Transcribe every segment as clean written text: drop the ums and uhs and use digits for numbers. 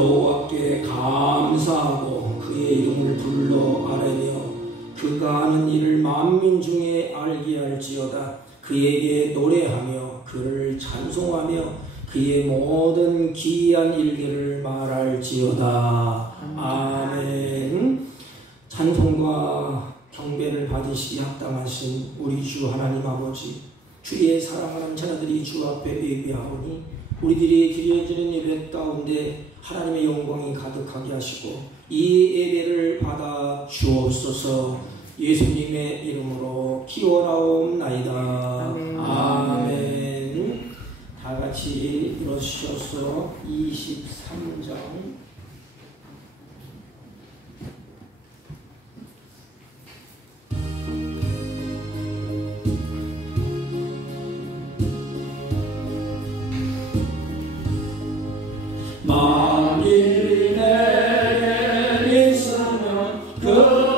여호와께 감사하고 그의 이름을 불러 아뢰며 그가 하는 일을 만민 중에 알게 할지어다. 그에게 노래하며 그를 찬송하며 그의 모든 기이한 일들을 말할지어다. 아멘. 찬송과 경배를 받으시기 합당하신 우리 주 하나님 아버지, 주의 사랑하는 자녀들이 주 앞에 예배하오니 우리들이 드려지는 예배 가운데 하나님의 영광이 가득하게 하시고 이 예배를 받아 주옵소서. 예수님의 이름으로 기원하옵나이다. 아멘. 아멘. 다 같이 일어서셔서 23장 만일 내게 있으면 그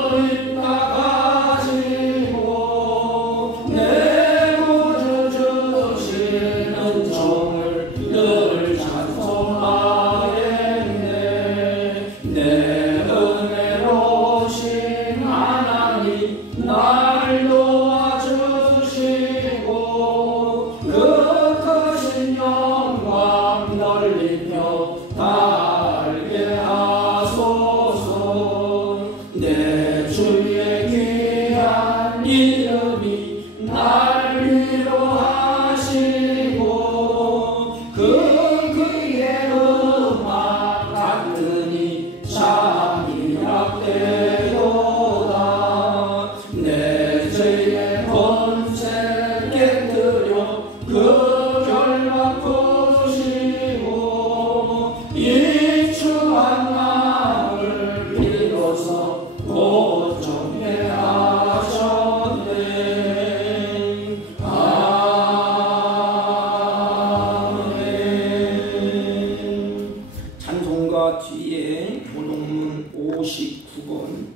뒤에 교동문 59권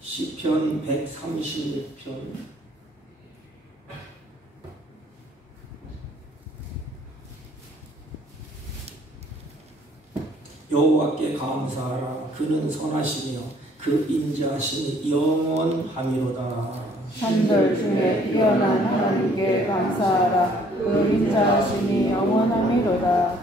시편 136편 여호와께 감사하라. 그는 선하시며 그 인자하심이 영원하미로다. 산들 중에 뛰어난 하나님께 감사하라. 그 인자하심이 영원하미로다.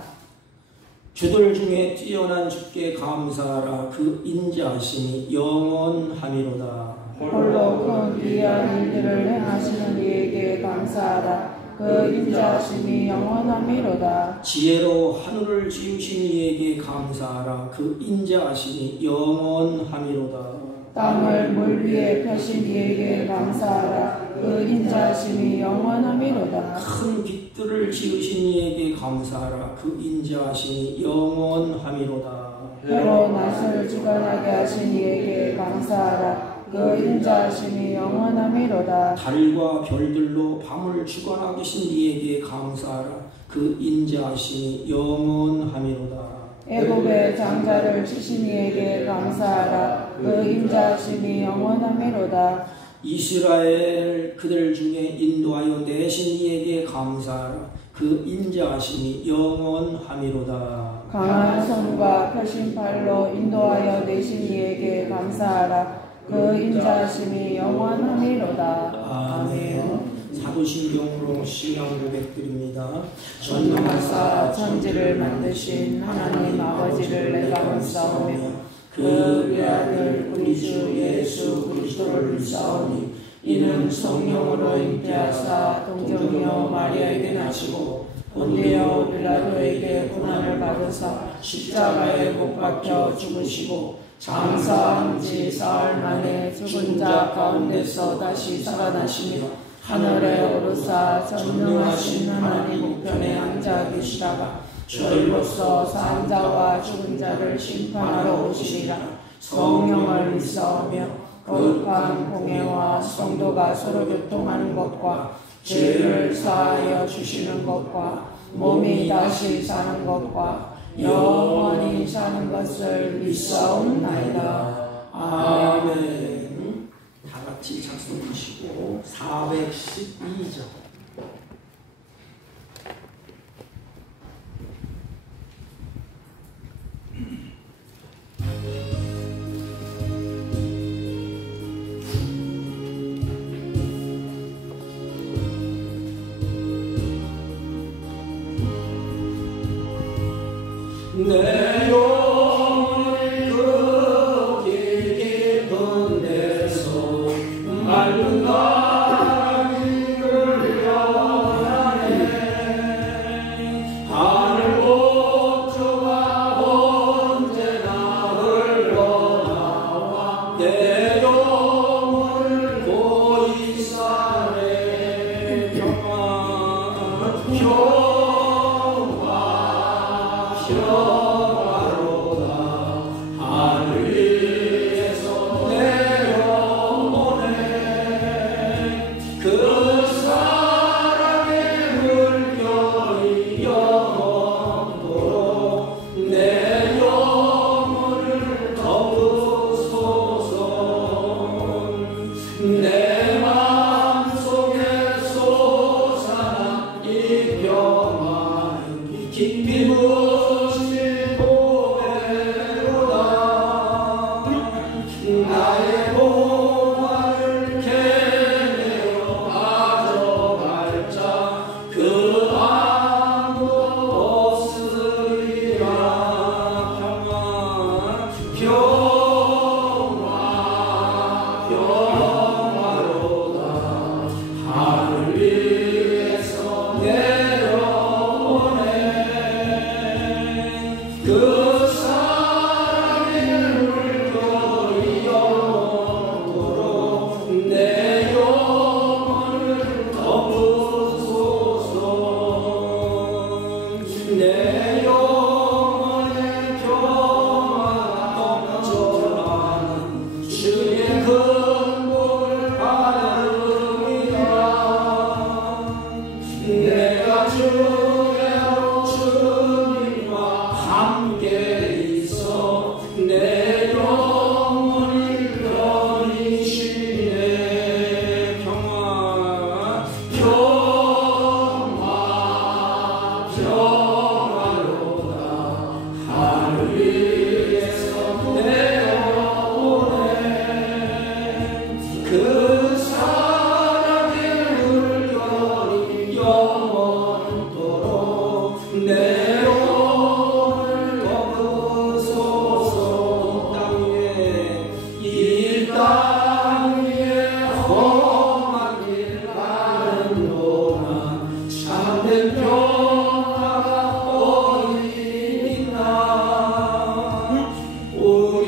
주들 중에 뛰어난 주께 감사하라. 그 인자하심이 영원하미로다. 홀로 큰 귀한 일들을 행하시는 이에게 감사하라. 그 인자하심이 영원하미로다. 지혜로 하늘을 지으신 이에게 감사하라. 그 인자하심이 영원하미로다. 땅을 물 위에 펴신 이에게 감사하라. 그 인자하심이 영원하미로다. 큰 빛들을 지으신 이에게 감사하라. 그 인자하심이 영원하미로다. 해로 낮을 주관하게 하신 이에게 감사하라. 그 인자하심이 영원하미로다. 달과 별들로 밤을 주관하게 하신 이에게 감사하라. 그 인자하심이 영원하미로다. 애굽의 장자를 치신 이에게 감사하라. 그 인자하심이 영원하미로다. 이스라엘 그들 중에 인도하여 내신 이에게 감사하라. 그 인자하심이 영원하미로다. 강한 손과 펴신 팔로 인도하여 내신 이에게 감사하라. 그 인자하심이 영원하미로다. 아멘. 사도신경으로 신앙 고백드립니다. 전능하사 천지를 만드신 하나님 아버지를 내가 믿사오며 그 외아들 우리 주 예수 그리스도를 믿사오니 이는 성령으로 잉태하사 동정녀 마리아에게 나시고 본디오 빌라도에게 고난을 받으사 십자가에 못 박혀 죽으시고 장사한 지 사흘 만에 죽은 자 가운데서 다시 살아나시며 하늘에 오르사 전능하신 하나님 우편에 앉아 계시다가 저희로서 산 자와 죽은 자를 심판하러 오시리라. 성령을 믿사오며 거룩한 공예와 성도가 서로 교통하는 것과 죄를 사하여 주시는 것과 몸이 다시 사는 것과 영원히 사는 것을 믿사옵나이다. 아멘. 다 같이 작성하시고 412장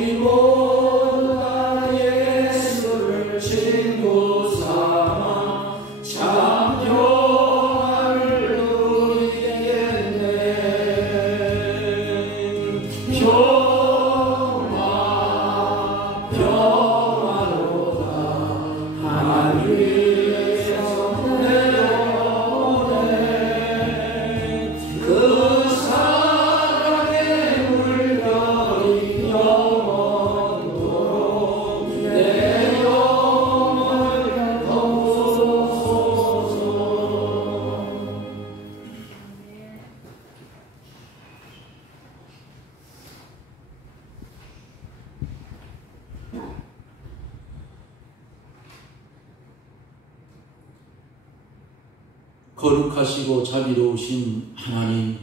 우리보다 예수를 친구 삼아 참 평안을 누리겠네. 평화로다 하늘 위에서 내려오네. 그 사랑의 물결이 영원토록 내 영혼을 덮소서. 거룩하시고 자비로우신 하나님,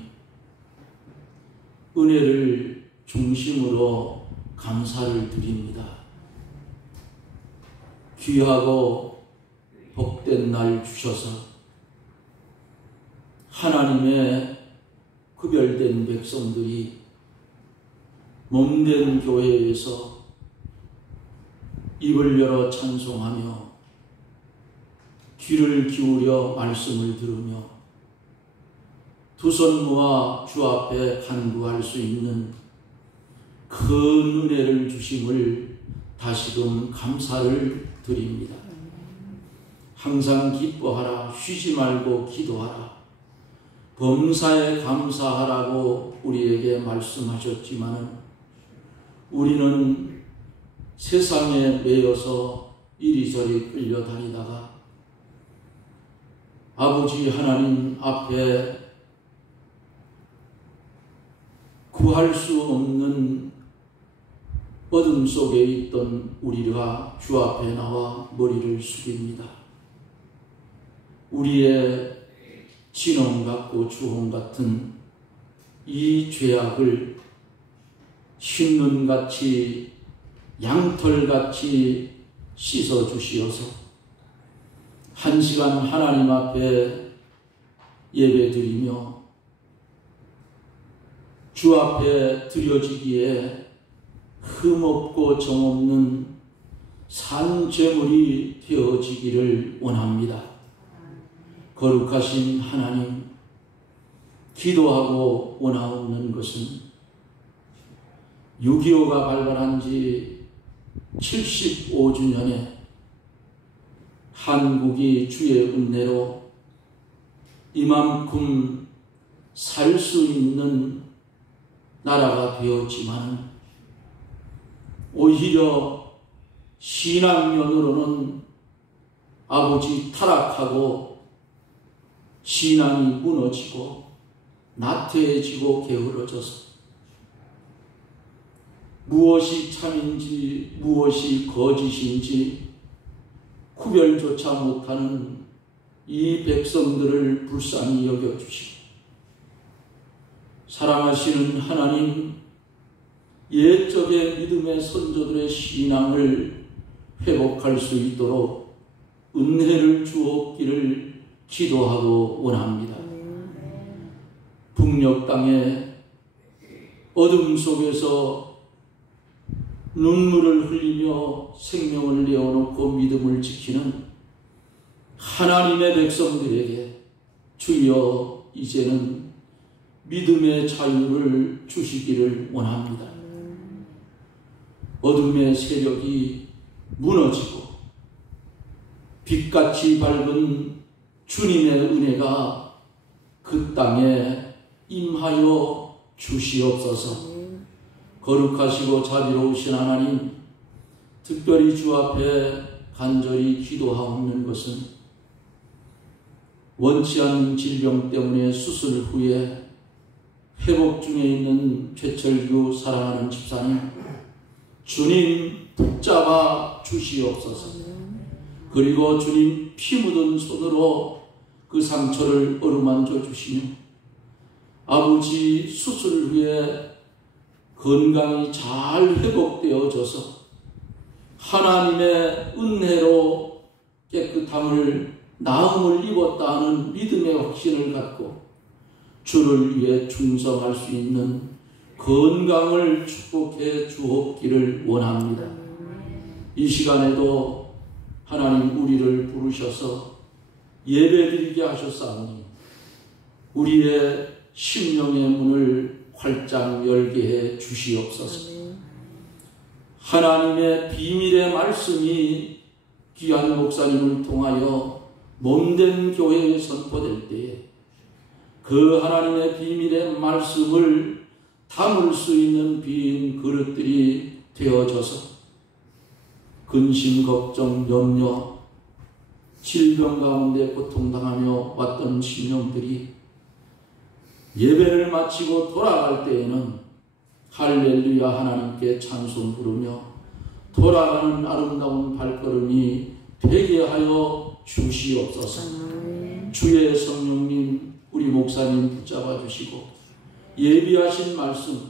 은혜를 중심으로 감사를 드립니다. 귀하고 복된 날 주셔서 하나님의 구별된 백성들이 몸된 교회에서 입을 열어 찬송하며 귀를 기울여 말씀을 들으며 두 손 모아 주 앞에 간구할 수 있는 큰 은혜를 주심을 다시금 감사를 드립니다. 항상 기뻐하라, 쉬지 말고 기도하라, 범사에 감사하라고 우리에게 말씀하셨지만 우리는 세상에 매여서 이리저리 끌려다니다가 아버지 하나님 앞에 구할 수 없는 어둠 속에 있던 우리가 주 앞에 나와 머리를 숙입니다. 우리의 진홍 같고 주홍 같은 이 죄악을 흰눈같이 양털같이 씻어 주시어서 한 시간 하나님 앞에 예배드리며 주 앞에 드려지기에 흠없고 정없는 산제물이 되어지기를 원합니다. 거룩하신 하나님, 기도하고 원하옵는 것은 6.25가 발발한 지 75주년에 한국이 주의 은혜로 이만큼 살 수 있는 나라가 되었지만 오히려 신앙면으로는 아버지 타락하고 신앙이 무너지고 나태해지고 게으러져서 무엇이 참인지 무엇이 거짓인지 구별조차 못하는 이 백성들을 불쌍히 여겨주시고 사랑하시는 하나님, 옛적의 믿음의 선조들의 신앙을 회복할 수 있도록 은혜를 주옵기를 기도하고 원합니다. 북녘 땅에 어둠 속에서 눈물을 흘리며 생명을 내어놓고 믿음을 지키는 하나님의 백성들에게 주여 이제는 믿음의 자유를 주시기를 원합니다. 어둠의 세력이 무너지고 빛같이 밝은 주님의 은혜가 그 땅에 임하여 주시옵소서. 거룩하시고 자비로우신 하나님, 특별히 주 앞에 간절히 기도하옵는 것은 원치 않는 질병 때문에 수술 후에 회복 중에 있는 최철규 사랑하는 집사님, 주님 붙잡아 주시옵소서. 그리고 주님 피 묻은 손으로 그 상처를 어루만져 주시며 아버지 수술 후에 건강이 잘 회복되어져서 하나님의 은혜로 깨끗함을 나음을 입었다 하는 믿음의 확신을 갖고 주를 위해 충성할 수 있는 건강을 축복해 주옵기를 원합니다. 이 시간에도 하나님 우리를 부르셔서 예배드리게 하셨사오니 우리의 심령의 문을 활짝 열게 해 주시옵소서. 하나님의 비밀의 말씀이 귀한 목사님을 통하여 몸된 교회에 선포될 때에 그 하나님의 비밀의 말씀을 담을 수 있는 빈 그릇들이 되어져서 근심, 걱정, 염려, 질병 가운데 고통당하며 왔던 심령들이 예배를 마치고 돌아갈 때에는 할렐루야 하나님께 찬송 부르며 돌아가는 아름다운 발걸음이 되게 하여 주시옵소서. 주의 성령님 우리 목사님 붙잡아 주시고 예비하신 말씀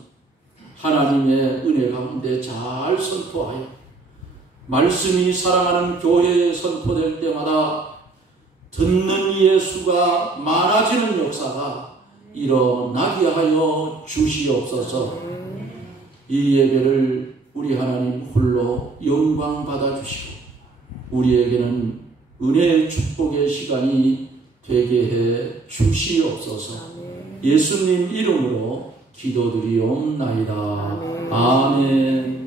하나님의 은혜 가운데 잘 선포하여 말씀이 사랑하는 교회에 선포될 때마다 듣는 예수가 많아지는 역사가 일어나게 하여 주시옵소서. 이 예배를 우리 하나님 홀로 영광 받아주시고 우리에게는 은혜의 축복의 시간이 되게 해 주시옵소서. 예수님 이름으로 기도드리옵나이다. 아멘.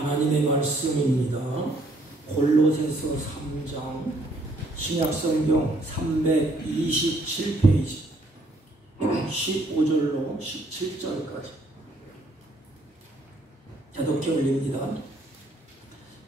하나님의 말씀입니다. 골로새서 3장 신약성경 327페이지 15절로 17절까지 대독해 올립니다.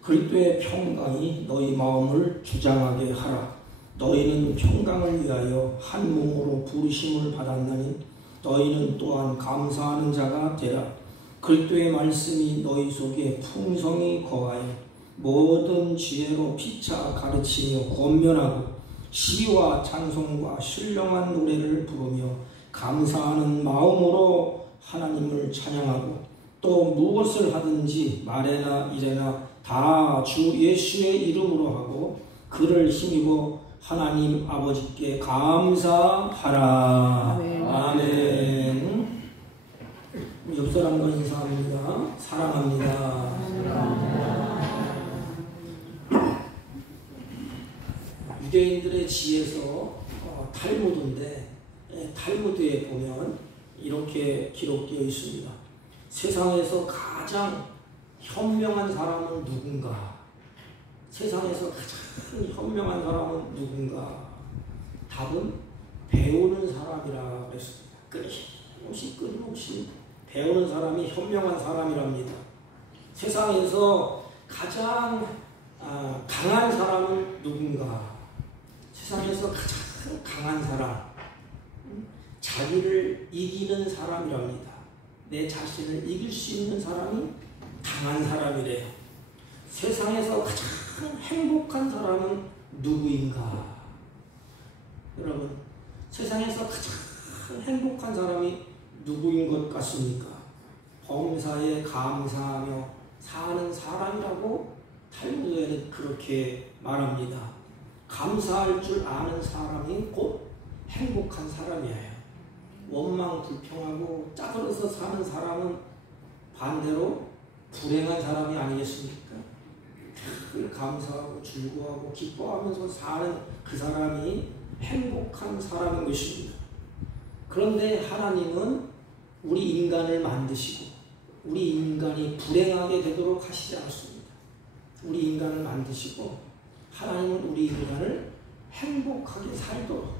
그리스도의 평강이 너희 마음을 주장하게 하라. 너희는 평강을 위하여 한 몸으로 부르심을 받았나니 너희는 또한 감사하는 자가 되라. 그리스도의 말씀이 너희 속에 풍성히 거하여 모든 지혜로 피차 가르치며 권면하고 시와 찬송과 신령한 노래를 부르며 감사하는 마음으로 하나님을 찬양하고 또 무엇을 하든지 말에나 일에나 다 주 예수의 이름으로 하고 그를 힘입어 하나님 아버지께 감사하라. 아멘. 아멘. 옆 사람과 인사합니다. 사랑합니다. 유대인들의 지에서 탈무드인데 탈무드에 보면 이렇게 기록되어 있습니다. 세상에서 가장 현명한 사람은 누군가? 세상에서 가장 현명한 사람은 누군가? 답은 배우는 사람이라 그랬습니다. 끊임없이 배우는 사람이 현명한 사람이랍니다. 세상에서 가장 강한 사람은 누군가? 세상에서 가장 강한 사람, 자기를 이기는 사람이랍니다. 내 자신을 이길 수 있는 사람이 강한 사람이래요. 세상에서 가장 행복한 사람은 누구인가? 여러분, 세상에서 가장 행복한 사람이 누구인 것 같습니까? 범사에 감사하며 사는 사람이라고 탈무드에는 그렇게 말합니다. 감사할 줄 아는 사람이 곧 행복한 사람이에요. 원망 불평하고 짜들어서 사는 사람은 반대로 불행한 사람이 아니겠습니까? 늘 감사하고 즐거워하고 기뻐하면서 사는 그 사람이 행복한 사람인 것입니다. 그런데 하나님은 우리 인간을 만드시고 우리 인간이 불행하게 되도록 하시지 않습니다. 우리 인간을 만드시고 하나님은 우리 인간을 행복하게 살도록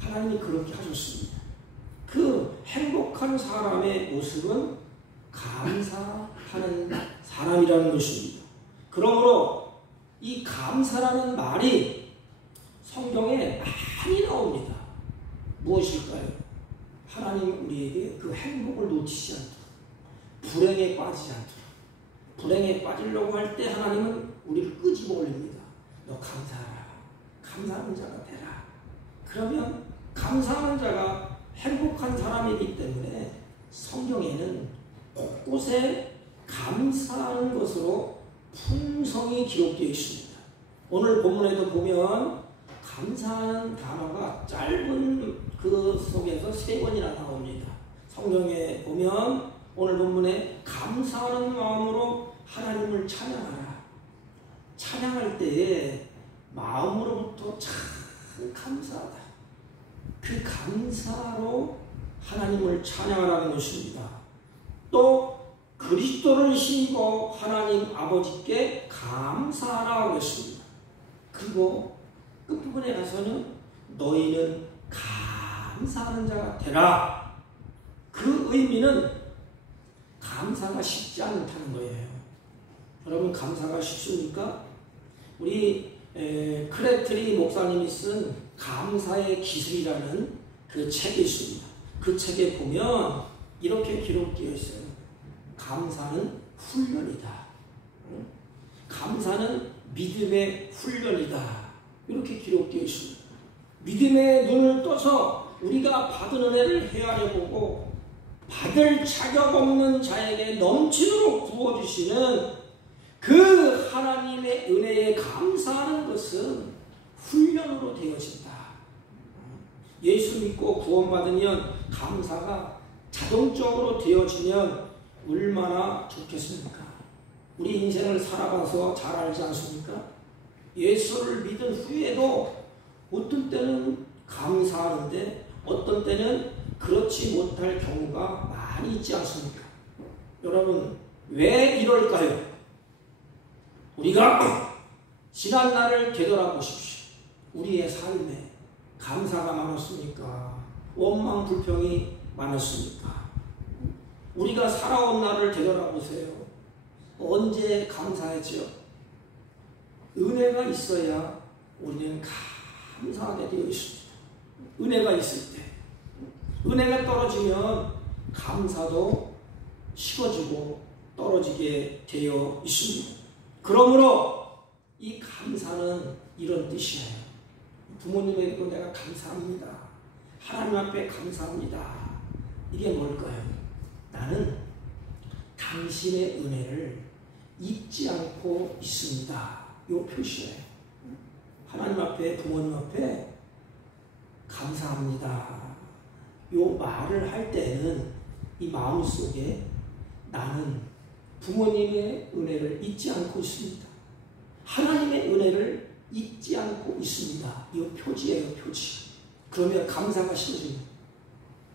하나님이 그렇게 하셨습니다. 그 행복한 사람의 모습은 감사하는 사람이라는 것입니다. 그러므로 이 감사라는 말이 성경에 많이 나옵니다. 무엇일까요? 하나님 우리에게 그 행복을 놓치지 않도록, 불행에 빠지지 않도록, 불행에 빠지려고 할 때 하나님은 우리를 끄집어 올립니다. 너 감사하라. 감사하는 자가 되라. 그러면 감사하는 자가 행복한 사람이기 때문에 성경에는 곳곳에 감사하는 것으로 풍성히 기록되어 있습니다. 오늘 본문에도 보면 감사하는 단어가 짧은 그 속에서 3번이나 나옵니다. 성경에 보면 오늘 본문에 감사하는 마음으로 하나님을 찬양하라. 찬양할 때에 마음으로부터 참 감사하다. 그 감사로 하나님을 찬양하라는 것입니다. 또 그리스도를 힘입어 하나님 아버지께 감사하라고 했습니다. 그리고 끝부분에 가서는 너희는 감사하는 자가 되라. 그 의미는 감사가 쉽지 않다는 거예요. 여러분, 감사가 쉽습니까? 우리 크레트리 목사님이 쓴 감사의 기술이라는 그 책이 있습니다. 그 책에 보면 이렇게 기록되어 있어요. 감사는 훈련이다. 감사는 믿음의 훈련이다. 이렇게 기록되어 있습니다. 믿음의 눈을 떠서 우리가 받은 은혜를 헤아려 보고 받을 자격 없는 자에게 넘치도록 부어주시는 그 하나님의 은혜에 감사하는 것은 훈련으로 되어진다. 예수 믿고 구원받으면 감사가 자동적으로 되어지면 얼마나 좋겠습니까? 우리 인생을 살아가서 잘 알지 않습니까? 예수를 믿은 후에도 어떤 때는 감사하는데 어떤 때는 그렇지 못할 경우가 많이 있지 않습니까? 여러분, 왜 이럴까요? 우리가 지난 날을 되돌아보십시오. 우리의 삶에 감사가 많았습니까? 원망 불평이 많았습니까? 우리가 살아온 날을 되돌아보세요. 언제 감사했죠? 은혜가 있어야 우리는 감사하게 되어 있습니다. 은혜가 있을 때. 은혜가 떨어지면 감사도 식어지고 떨어지게 되어 있습니다. 그러므로 이 감사는 이런 뜻이에요. 부모님에게도 내가 감사합니다. 하나님 앞에 감사합니다. 이게 뭘까요? 나는 당신의 은혜를 잊지 않고 있습니다. 이 표시예요. 하나님 앞에, 부모님 앞에 감사합니다. 이 말을 할 때는 이 마음속에 나는 부모님의 은혜를 잊지 않고 있습니다. 하나님의 은혜를 잊지 않고 있습니다. 이 표지예요, 표지. 그러면 감사가 실어집니다.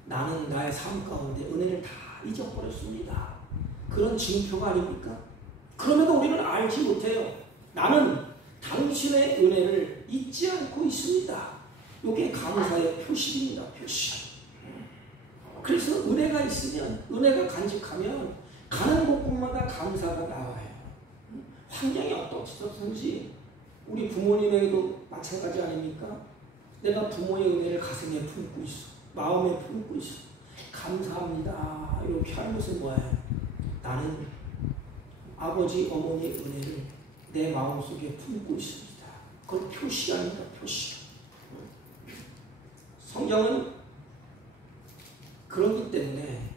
나는 나의 삶 가운데 은혜를 다 잊어버렸습니다. 그런 징표가 아닙니까? 그럼에도 우리는 알지 못해요. 나는 당신의 은혜를 잊지 않고 있습니다. 이게 감사의 표시입니다, 표시. 그래서 은혜가 있으면, 은혜가 간직하면 가는 곳곳마다 감사가 나와요. 환경이 어떻든지 우리 부모님에게도 마찬가지 아닙니까? 내가 부모의 은혜를 가슴에 품고 있어. 마음에 품고 있어. 감사합니다. 이렇게 하는 것은 뭐예요? 나는 아버지, 어머니의 은혜를 내 마음속에 품고 있습니다. 그걸 표시합니다, 표시. 성경은 그렇기 때문에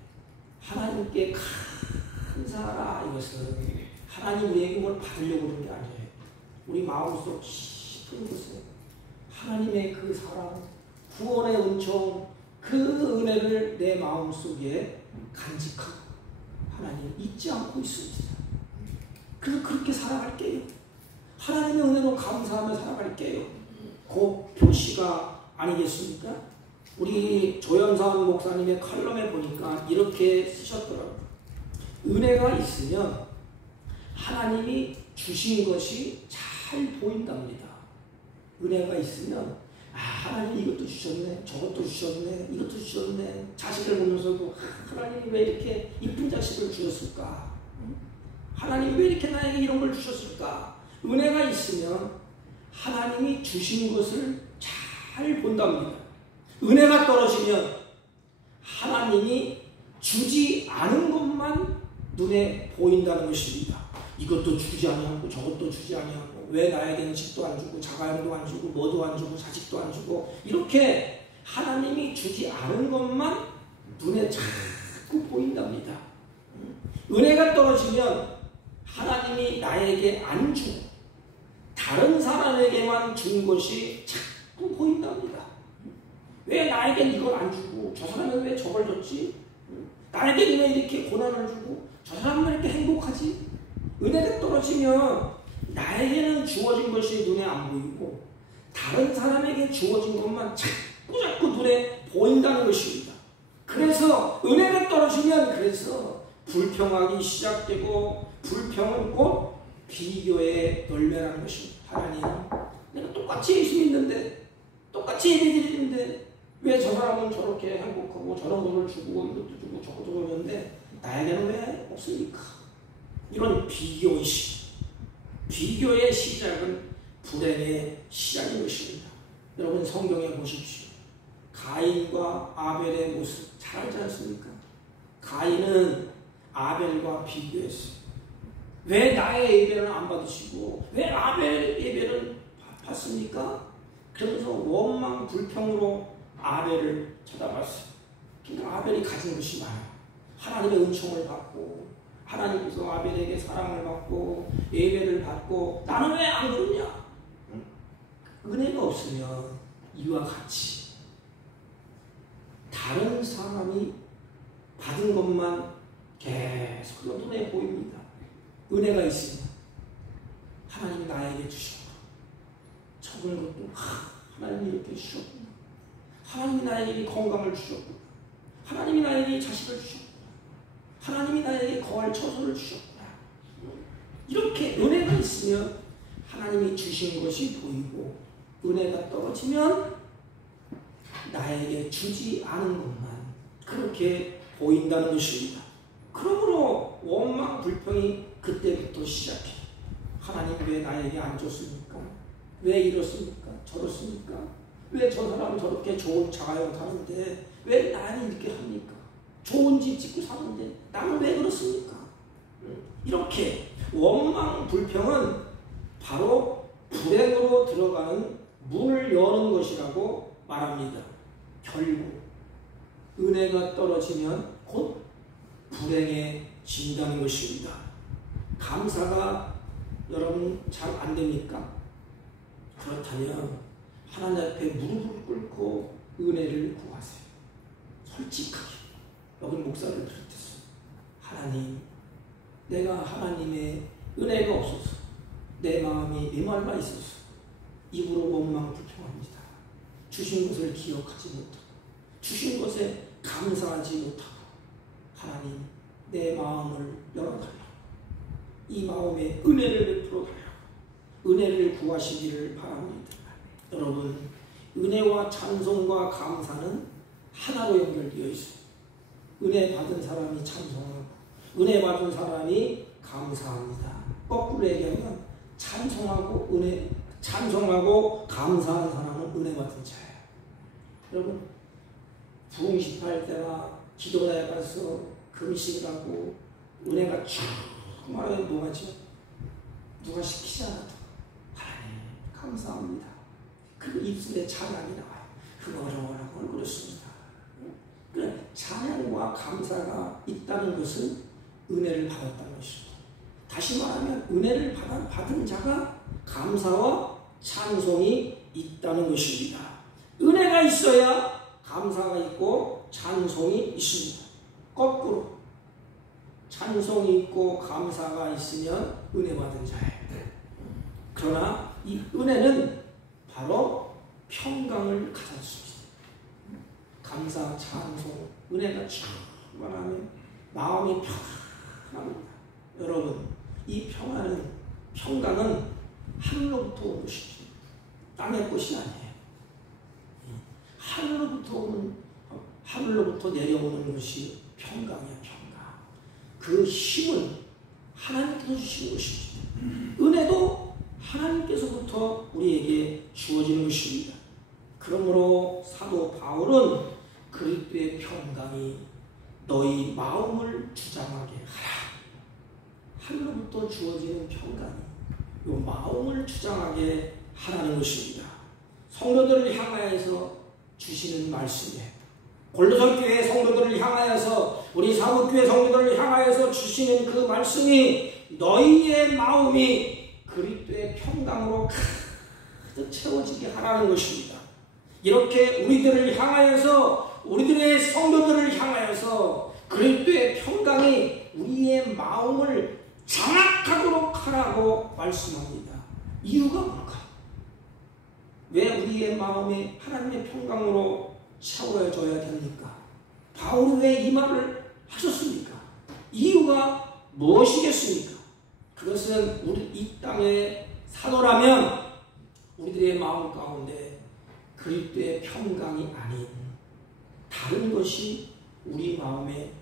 하나님께 감사하라 이것은 하나님 우리에게 뭘 받으려고 그러는 게 아니에요. 우리 마음속 깊은 곳에 하나님의 그 사랑, 구원의 은총, 그 은혜를 내 마음속에 간직하고 하나님 잊지 않고 있습니다. 그래서 그렇게 살아갈게요. 하나님의 은혜로 감사하며 살아갈게요. 그 표시가 아니겠습니까? 우리 조연선 목사님의 칼럼에 보니까 이렇게 쓰셨더라고요. 은혜가 있으면 하나님이 주신 것이 잘 보인답니다. 은혜가 있으면 하나님 이것도 주셨네, 저것도 주셨네, 이것도 주셨네. 자식을 보면서도 하나님이 왜 이렇게 이쁜 자식을 주셨을까? 하나님이 왜 이렇게 나에게 이런 걸 주셨을까? 은혜가 있으면 하나님이 주신 것을 잘 본답니다. 은혜가 떨어지면 하나님이 주지 않은 것만 눈에 보인다는 것입니다. 이것도 주지 아니하고 저것도 주지 아니하고 왜 나에게는 집도 안 주고 자가용도 안 주고 뭐도 안 주고 자식도 안 주고 이렇게 하나님이 주지 않은 것만 눈에 자꾸 보인답니다. 은혜가 떨어지면 하나님이 나에게 안 주고 다른 사람에게만 준 것이 자꾸 보인답니다. 왜 나에겐 이걸 안 주고 저 사람은 왜 저걸 줬지? 나에겐 왜 이렇게 고난을 주고 저 사람은 왜 이렇게 행복하지? 은혜가 떨어지면 나에게는 주어진 것이 눈에 안 보이고 다른 사람에게 주어진 것만 자꾸 눈에 보인다는 것입니다. 그래서 은혜가 떨어지면 그래서 불평하기 시작되고 불평은 곧 비교의 열매라는 것입니다. 하나님, 내가 똑같이 예수 믿는데 똑같이 예배드리는데 왜 저 사람은 저렇게 행복하고 저런 돈을 주고 이것도 주고 저것도 주는데 나에게는 왜 없습니까? 이런 비교의식, 비교의 시작은 불행의 시작인 것입니다. 여러분 성경에 보십시오. 가인과 아벨의 모습 잘 알지 않습니까? 가인은 아벨과 비교했어요. 왜 나의 예배는 안 받으시고 왜 아벨 예배는 받습니까? 그러면서 원망 불평으로 아벨을 쳐다봤어요. 그러니까 아벨이 가진 것이 많아요. 하나님의 은총을 받고 하나님께서 아벨에게 사랑을 받고 예배를 받고 나는 왜 안 그러냐? 은혜가 없으면 이와 같이 다른 사람이 받은 것만 계속 눈에 보입니다. 은혜가 있으면 하나님이 나에게 주셨고 적은 것도 하나님이 이렇게 주셨구나. 하나님이 나에게 건강을 주셨구나. 하나님이 나에게 자식을 주셨구나. 하나님이 나에게 거할 처소를 주셨구나. 이렇게 은혜가 있으면 하나님이 주신 것이 보이고 은혜가 떨어지면 나에게 주지 않은 것만 그렇게 보인다는 것입니다. 그러므로 원망 불평이 그때부터 시작해요. 하나님 왜 나에게 안 줬습니까? 왜 이렇습니까? 저렇습니까? 왜 저 사람 저렇게 좋은 자가용 타는데 왜 나는 이렇게 합니까? 좋은 집 짓고 사는데 나는 왜 그렇습니까? 이렇게 원망 불평은 바로 불행으로 들어가는 문을 여는 것이라고 말합니다. 결국 은혜가 떨어지면 곧 불행해진다는 것입니다. 감사가 여러분 잘 안 됩니까? 그렇다면 하나님 앞에 무릎을 꿇고 은혜를 구하세요. 솔직하게 여기 목사를 비롯해서 하나님, 내가 하나님의 은혜가 없어서 내 마음이 메말라 있어서 입으로 원망 불평합니다. 주신 것을 기억하지 못하고 주신 것에 감사하지 못하고 하나님 내 마음을 열어달라고 이 마음에 은혜를 베풀어 달라고 은혜를 구하시기를 바랍니다. 여러분 은혜와 찬송과 감사는 하나로 연결되어 있습니다. 은혜 받은 사람이 찬송하고 은혜 받은 사람이 감사합니다. 거꾸로 얘기하면 찬송하고 감사한 사람은 은혜 받은 자예요. 여러분 부흥식할 때나 기도에 가서 금식을 하고 은혜가 쭉 말하면 뭐가죠? 누가 시키지 않아도 하나님 감사합니다. 그 입술에 찬양이 나와요. 그거라고 그렇습니다. 그러니까 찬양과 감사가 있다는 것은 은혜를 받았다는 것입니다. 다시 말하면 은혜를 받은 자가 감사와 찬송이 있다는 것입니다. 은혜가 있어야 감사가 있고 찬송이 있습니다. 거꾸로 찬송이 있고 감사가 있으면 은혜 받은 자예요. 그러나 이 은혜는 바로 평강을 가졌습니다. 감사, 찬송, 은혜가 충만하면 마음이 평안합니다. 여러분, 이 평강은 하늘로부터 온 것이죠. 땅의 것이 아니에요. 하늘로부터 내려오는 것이 평강이야, 평강. 그 힘은 하나님께서 주신 것입니다. 은혜도 하나님께서부터 우리에게 주어지는 것입니다. 그러므로 사도 바울은 그리스도의 평강이 너희 마음을 주장하게 하라. 하늘로부터 주어지는 평강이 이 마음을 주장하게 하라는 것입니다. 성도들을 향하여서 주시는 말씀이에요. 골로새 교회 성도들을 향하여서, 우리 사무교회 성도들을 향하여서 주시는 그 말씀이 너희의 마음이 그리스도의 평강으로 가득 채워지게 하라는 것입니다. 이렇게 우리들을 향하여서, 우리들의 성도들을 향하여서 그리스도의 평강이 우리의 마음을 장악하도록 하라고 말씀합니다. 이유가 뭘까요? 왜 우리의 마음이 하나님의 평강으로 채워져야 됩니까? 바울이 왜 이 말을 하셨습니까? 이유가 무엇이겠습니까? 그것은 우리 이 땅의 사도라면 우리들의 마음 가운데 그리스도의 평강이 아닌 다른 것이 우리 마음에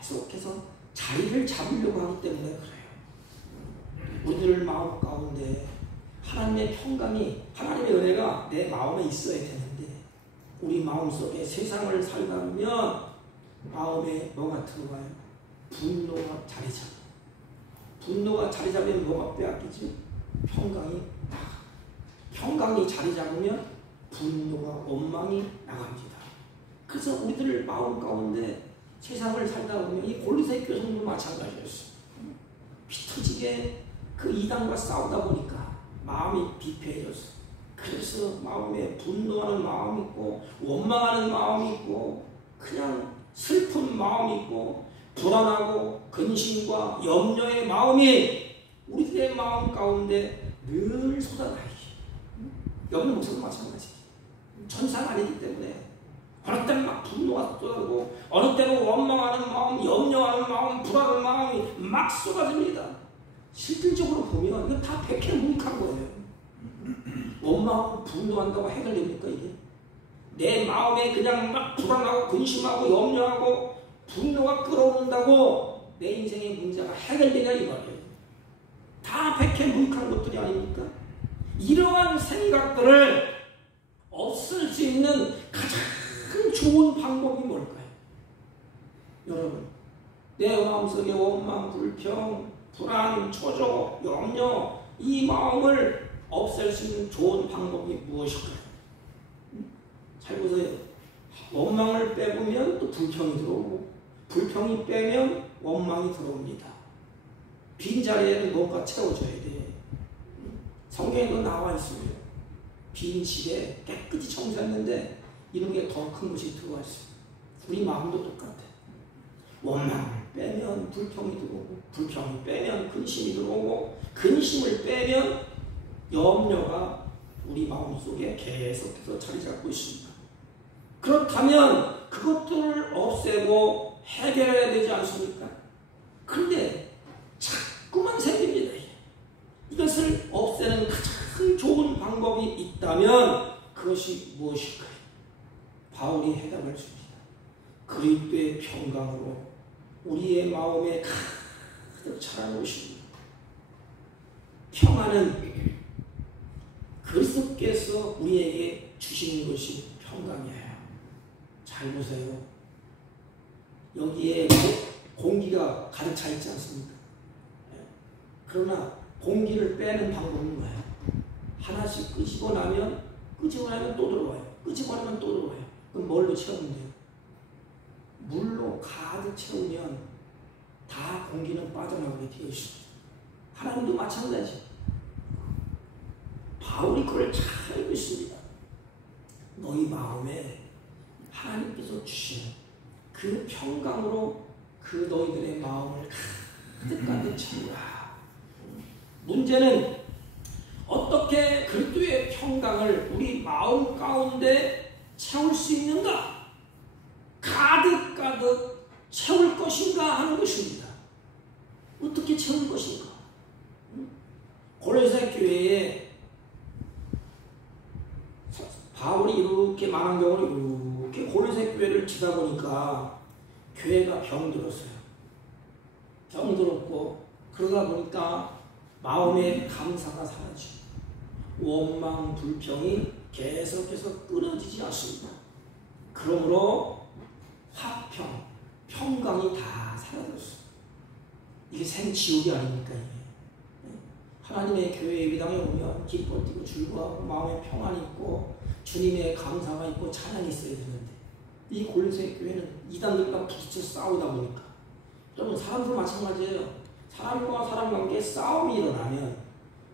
계속해서 자리를 잡으려고 하기 때문에 그래요. 우리들 마음 가운데 하나님의 평강이, 하나님의 은혜가 내 마음에 있어야 되는데 우리 마음속에 세상을 살다 보면 마음에 뭐가 들어가요? 분노가 자리 잡아요. 분노가 자리 잡으면 뭐가 빼앗기지? 평강이 나가. 평강이 자리 잡으면 분노가, 원망이 나갑니다. 그래서 우리들 마음 가운데 세상을 살다 보면 이 골로새 교회 성도도 마찬가지였어요. 피터지게 그 이단과 싸우다 보니까 마음이 비폐해졌어요. 그래서 마음에 분노하는 마음이 있고, 원망하는 마음이 있고, 그냥 슬픈 마음이 있고, 불안하고 근심과 염려의 마음이 우리들의 마음 가운데 늘 쏟아나요. 여러분 목사도 마찬가지예요. 천사가 아니기 때문에 어느 때는 막 분노가 쏟아지고, 어느 때는 원망하는 마음, 염려하는 마음, 불안한 마음이 막 쏟아집니다. 실질적으로 보면 이거 다 백해무익한 거예요. 원망하고 분노한다고 해결됩니까 이게? 내 마음에 그냥 막 불안하고 근심하고 염려하고 분노가 끌어오른다고 내 인생의 문제가 해결되냐 이 말이에요. 다 백해무익한 것들이 아닙니까? 이러한 생각들을 없앨 수 있는 가장 좋은 방법이 뭘까요? 여러분, 내 마음속에 원망, 불평, 불안, 초조, 염려, 이 마음을 없앨 수 있는 좋은 방법이 무엇일까요? 잘 보세요. 원망을 빼보면 또 불평이 들어오고, 불평이 빼면 원망이 들어옵니다. 빈자리에는 뭔가 채워줘야 돼. 성경에도 나와 있습니다. 빈 집에 깨끗이 청소했는데 이런 게 더 큰 것이 들어와 있어요. 우리 마음도 똑같아. 원망을 빼면 불평이 들어오고, 불평이 빼면 근심이 들어오고, 근심을 빼면 염려가 우리 마음속에 계속해서 자리 잡고 있습니다. 그렇다면 그것들을 없애고 해결해야 되지 않습니까? 그런데 자꾸만 생깁니다. 이것을 없애는 가장 좋은 방법이 있다면 그것이 무엇일까요? 바울이 해답을 줍니다. 그리스도의 평강으로 우리의 마음에 가득 차려놓으십니다. 평안은 그리스도께서 우리에게 주시는 것이 평강이에요. 잘 보세요. 여기에 공기가 가득 차 있지 않습니까? 그러나 공기를 빼는 방법은 뭐예요? 하나씩 끄집어 나면 또 들어와요. 끄집어 나면 또 들어와요. 그럼 뭘로 채우면 돼요? 물로 가득 채우면 다 공기는 빠져나오게 되어 있습니다. 하나님도 마찬가지. 바울이 그걸 잘 알고 있습니다. 너희 마음에 하나님께서 주신 그 평강으로 그 너희들의 마음을 가득 채우라. 문제는 어떻게 그리스도의 평강을 우리 마음 가운데 채울 수 있는가? 가득 채울 것인가 하는 것입니다. 어떻게 채울 것인가? 골로새 교회에 바울이 이렇게 많은 경우를 이렇게 골로새 교회를 치다 보니까 교회가 병들었어요. 병들었고 그러다 보니까 마음의 감사가 사라지고 원망, 불평이 계속해서 끊어지지 않습니다. 그러므로 화평, 평강이 다 사라졌어요. 이게 생지옥이 아닙니까? 이게. 하나님의 교회 예배당에 오면 기뻐 뛰고 즐거워하고 마음에 평안이 있고 주님의 감사가 있고 찬양이 있어야 되는데 이 골로새 교회는 이단들과 부딪혀 싸우다 보니까 여러분 사람도 마찬가지예요. 사람과 사람 관계에 싸움이 일어나면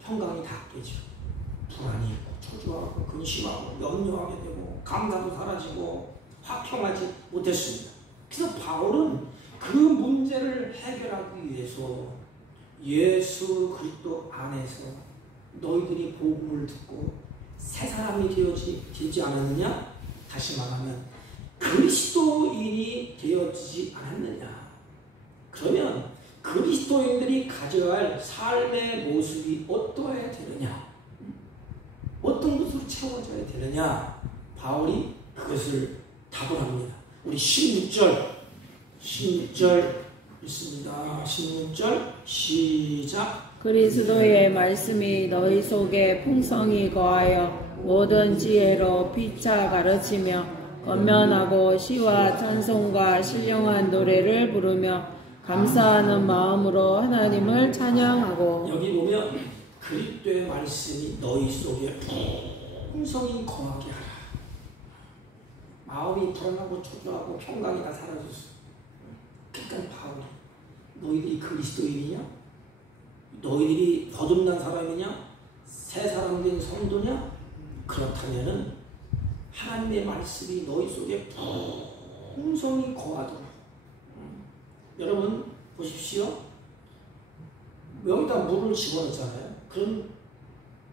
평강이 다 깨져. 불안이 있고 초조하고 근심하고 염려하게 되고 감사도 사라지고 화평하지 못했습니다. 그래서 바울은 그 문제를 해결하기 위해서 예수 그리스도 안에서 너희들이 복음을 듣고 새 사람이 되지 않았느냐? 다시 말하면 그리스도인이 되어지지 않았느냐? 그러면 그리스도인들이 가져야 할 삶의 모습이 어떠해야 되느냐? 어떤 것으로 채워져야 되느냐? 바울이 그것을 답을 합니다. 우리 16절 있습니다. 16절 시작. 그리스도의 말씀이 너희 속에 풍성히 거하여 모든 지혜로 피차 가르치며 권면하고 시와 찬송과 신령한 노래를 부르며 감사하는 마음으로 하나님을 찬양하고. 여기 보면 그리스도의 말씀이 너희 속에 풍성히 거하게 하라. 마음이 불안하고 초조하고 평강이 다 사라졌어. 그러니까 바울이 너희들이 그리스도인이냐? 너희들이 거듭난 사람이냐? 새 사람 된 성도냐? 그렇다면은 하나님의 말씀이 너희 속에 풍성히 거하도록. 여러분 보십시오. 여기다 물을 집어넣잖아요. 그럼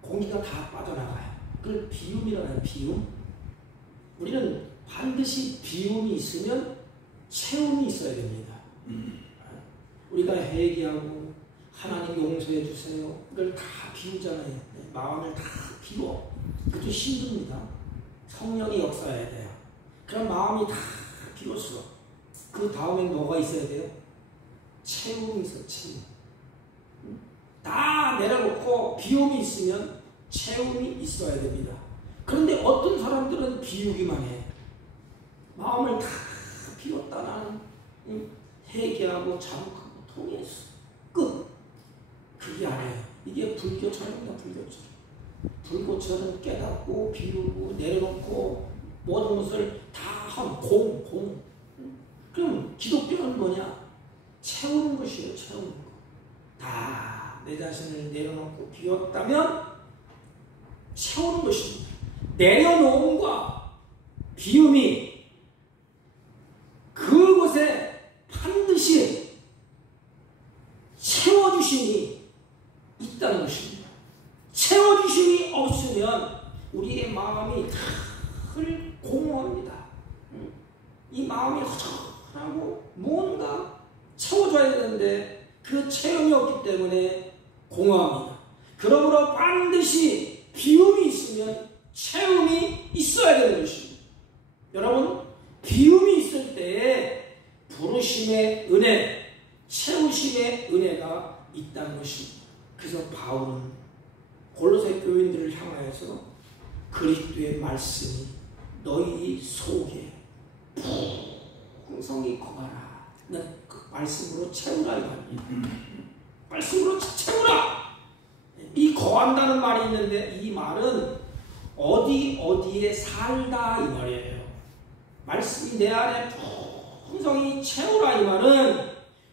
공기가 다 빠져나가요. 그걸 비움이라고 해요. 비움. 우리는 반드시 비움이 있으면 채움이 있어야 됩니다. 우리가 회개하고 하나님 용서해 주세요. 이걸 다 비우잖아요. 마음을 다 비워. 그것도 힘듭니다. 성령이 역사해야 돼요. 그럼 마음이 다 비웠어. 그 다음에 뭐가 있어야 돼요? 채움이 있어요. 채움. 다 내려놓고 비움이 있으면 채움이 있어야 됩니다. 그런데 어떤 사람들은 비우기만 해. 마음을 다 비웠다. 나는 회개하고 자복하고 통했어. 끝. 그게 아니에요. 이게 불교처럼입니다. 불교처럼 깨닫고 비우고 내려놓고 모든 것을 다 한 공. 그럼 기독교는 뭐냐? 채우는 것이에요. 채우는 거. 다 내 자신을 내려놓고 비웠다면 채우는 것입니다. 내려놓음과 비움이 그곳에 반드시 채워주심이 있다는 것입니다. 채워주심이 없으면 우리의 마음이 늘 공허합니다. 이 마음이 허전하고 뭔가 채워줘야 되는데 그 체험이 없기 때문에 공허합니다. 그러므로 반드시 비움이 있으면 채움이 있어야 되는 것입니다. 여러분, 비움이 있을 때에 부르심의 은혜, 채우심의 은혜가 있다는 것입니다. 그래서 바울은 골로새 교인들을 향하여서 그리스도의 말씀이 너희 속에 풍성히 거하라. 그 말씀으로 채우라. 말씀으로 채우라. 이 거한다는 말이 있는데 이 말은 어디에 살다 이 말이에요. 말씀이 내 안에 풍성히 채우라 이 말은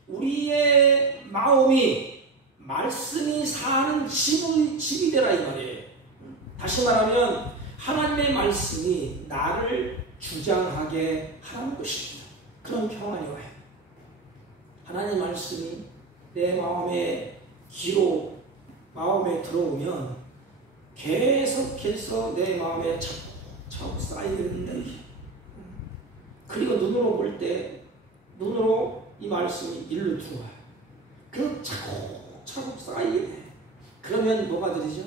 우리의 마음이 말씀이 사는 집이 되라 이 말이에요. 다시 말하면 하나님의 말씀이 나를 주장하게 하는 것입니다. 그런 평안이 와요. 하나님의 말씀이 내 마음에 마음에 들어오면 계속해서 내 마음에 차곡차곡 쌓이게 됩니다. 그리고 눈으로 볼 때 눈으로 이 말씀이 일로 들어와요. 그 차곡차곡 쌓이게 돼. 그러면 뭐가 들리죠?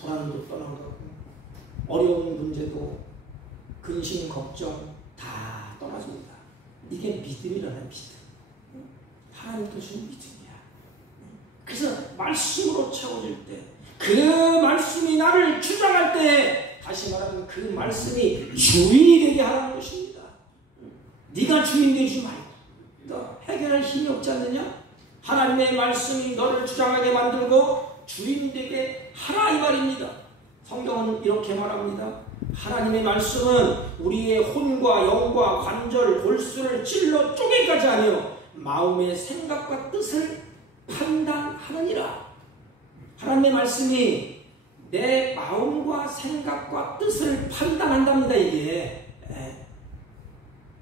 불안도 떠나가고 어려운 문제도 근심 걱정 다 떠나줍니다. 이게 믿음이라는 믿음. 하나님 주신 믿음이야. 그래서 말씀으로 채워질 때, 그 말씀이 나를 주장할 때, 다시 말하면 그 말씀이 주인이 되게 하라는 것입니다. 네가 주인 되지 말고, 너 해결할 힘이 없지 않느냐? 하나님의 말씀이 너를 주장하게 만들고 주인 되게 하라 이 말입니다. 성경은 이렇게 말합니다. 하나님의 말씀은 우리의 혼과 영과 관절, 골수를 찔러 쪼개기까지 하며 마음의 생각과 뜻을 판단하느니라. 하나님의 말씀이 내 마음과 생각과 뜻을 판단한답니다. 이게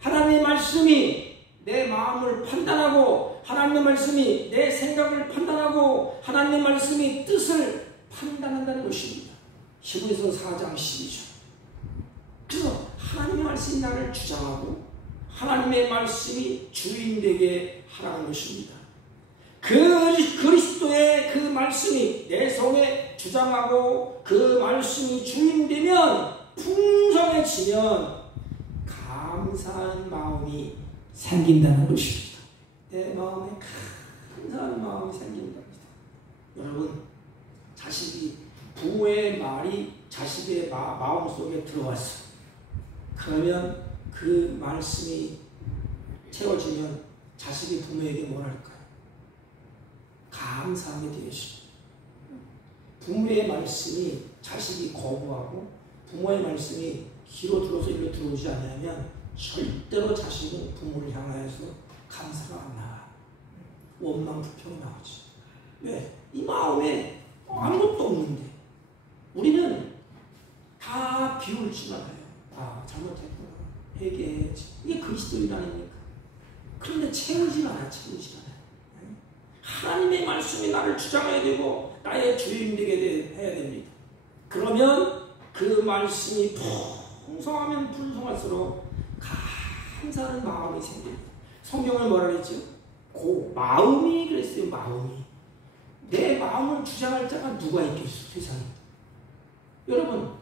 하나님의 말씀이 내 마음을 판단하고 하나님의 말씀이 내 생각을 판단하고 하나님의 말씀이 뜻을 판단한다는 것입니다. 히브리서 4장 12절. 그래서 하나님의 말씀이 나를 주장하고 하나님의 말씀이 주인되게 하라는 것입니다. 그리스도의 그 말씀이 내 속에 주장하고 그 말씀이 주인되면 풍성해지면 감사한 마음이 생긴다는 것입니다. 내 마음에 감사한 마음이 생긴답니다. 여러분, 자식이 부모의 말이 자식의 마음속에 들어왔어요. 그러면 그 말씀이 채워지면 자식이 부모에게 뭘 할까요? 감사하게 되어집니다. 부모의 말씀이 자식이 거부하고 부모의 말씀이 귀로 들어서 일로 들어오지 않으면 절대로 자식은 부모를 향하여서 감사가 안 나와요. 원망, 불평이 나오지. 왜? 이 마음에 아무것도 없는데 우리는 다 비울지 말아요. 아, 잘못했구나. 회개해야지. 이게 그리스도인 아닙니까? 그런데 채우지 않아요. 하나님의 말씀이 나를 주장해야 되고 나의 주인 되게 해야 됩니다. 그러면 그 말씀이 풍성하면 풍성할수록 감사하는 마음이 생깁니다. 성경을 뭐라 그랬죠? 마음이 그랬어요. 마음이. 내 마음을 주장할 자가 누가 있겠어, 세상에. 여러분,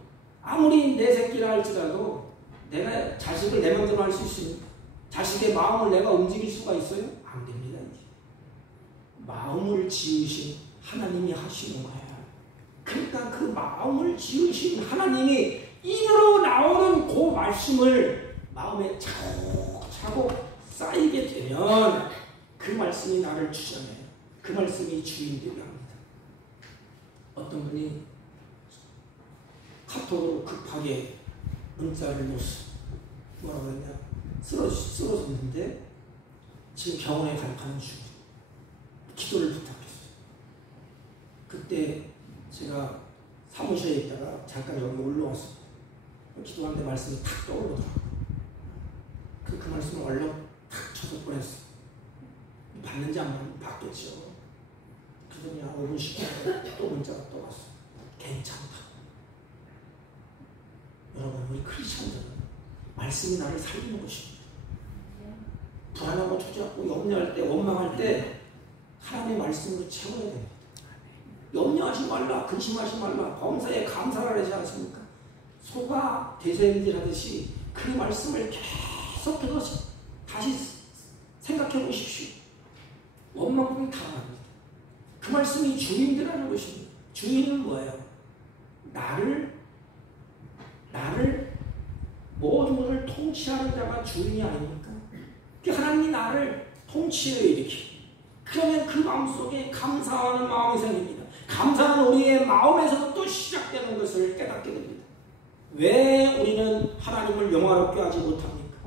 아무리 내 새끼라 할지라도 내가 자식을 내 마음대로 할 수 있습니까? 자식의 마음을 내가 움직일 수가 있어요? 안 됩니다. 이제. 마음을 지으신 하나님이 하시는 거예요. 그러니까 그 마음을 지으신 하나님이 입으로 나오는 그 말씀을 마음에 차곡차곡 쌓이게 되면 그 말씀이 나를 주장해요. 그 말씀이 주인되게 합니다. 어떤 분이 카톡으로 급하게 문자를 뭐라고 그랬냐, 쓰러졌는데 지금 병원에 가는 중이에요. 기도를 부탁했어요. 그때 제가 사무실에 있다가 잠깐 여기 올라왔어요. 기도하는데 말씀이 탁 떠오르더라고요. 그 말씀을 얼른 탁 쳐서 보냈어요. 받는지 안 받겠죠. 그러더니 5분 쉬고 또 문자가 또 왔어요. 괜찮다. 여러분, 우리 크리스천들은 말씀이 나를 살리는 것입니다. 불안하고 초조하고 염려할 때, 원망할 때 하나님의 말씀으로 채워야 됩니다. 염려하지 말라, 근심하지 말라, 범사에 감사를 하지 않습니까? 소가 대세인들 하듯이 그 말씀을 계속해서 다시 생각해 보십시오. 원망이 당합니다. 그 말씀이 주인들하는 것입니다. 주인은 뭐예요? 나를 모든 것을 통치하는 자가 주인이 아닙니까? 하나님이 나를 통치해 이렇게. 그러면 그 마음속에 감사하는 마음이 생깁니다. 감사는 우리의 마음에서부터 시작되는 것을 깨닫게 됩니다. 왜 우리는 하나님을 영화롭게 하지 못합니까?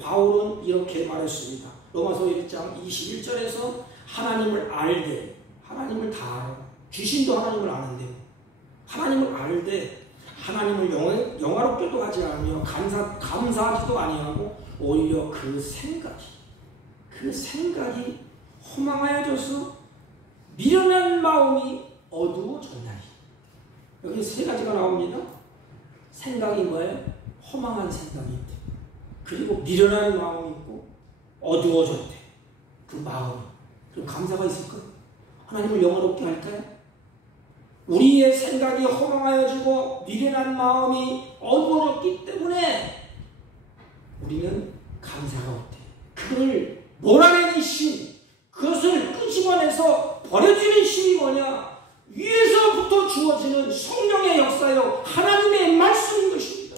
바울은 이렇게 말했습니다. 로마서 1장 21절에서 하나님을 알되, 하나님을 다 알아요. 귀신도 하나님을 아는데, 하나님을 알되 하나님을 영화롭게도 하지 않으며 감사하지도 아니하고 오히려 그 생각이 허망하여져서 미련한 마음이 어두워졌나니. 여기 세 가지가 나옵니다. 생각이 뭐예요? 허망한 생각이 있대. 그리고 미련한 마음이 있고 어두워졌대. 그 마음이. 그럼 감사가 있을까요? 하나님을 영화롭게 할까요? 우리의 생각이 허망하여지고 미련한 마음이 어두워졌기 때문에 우리는 감사가 없대. 그걸 몰아내는 힘, 그것을 끄집어내서 버려주는 힘이 뭐냐? 위에서부터 주어지는 성령의 역사요, 하나님의 말씀인 것입니다.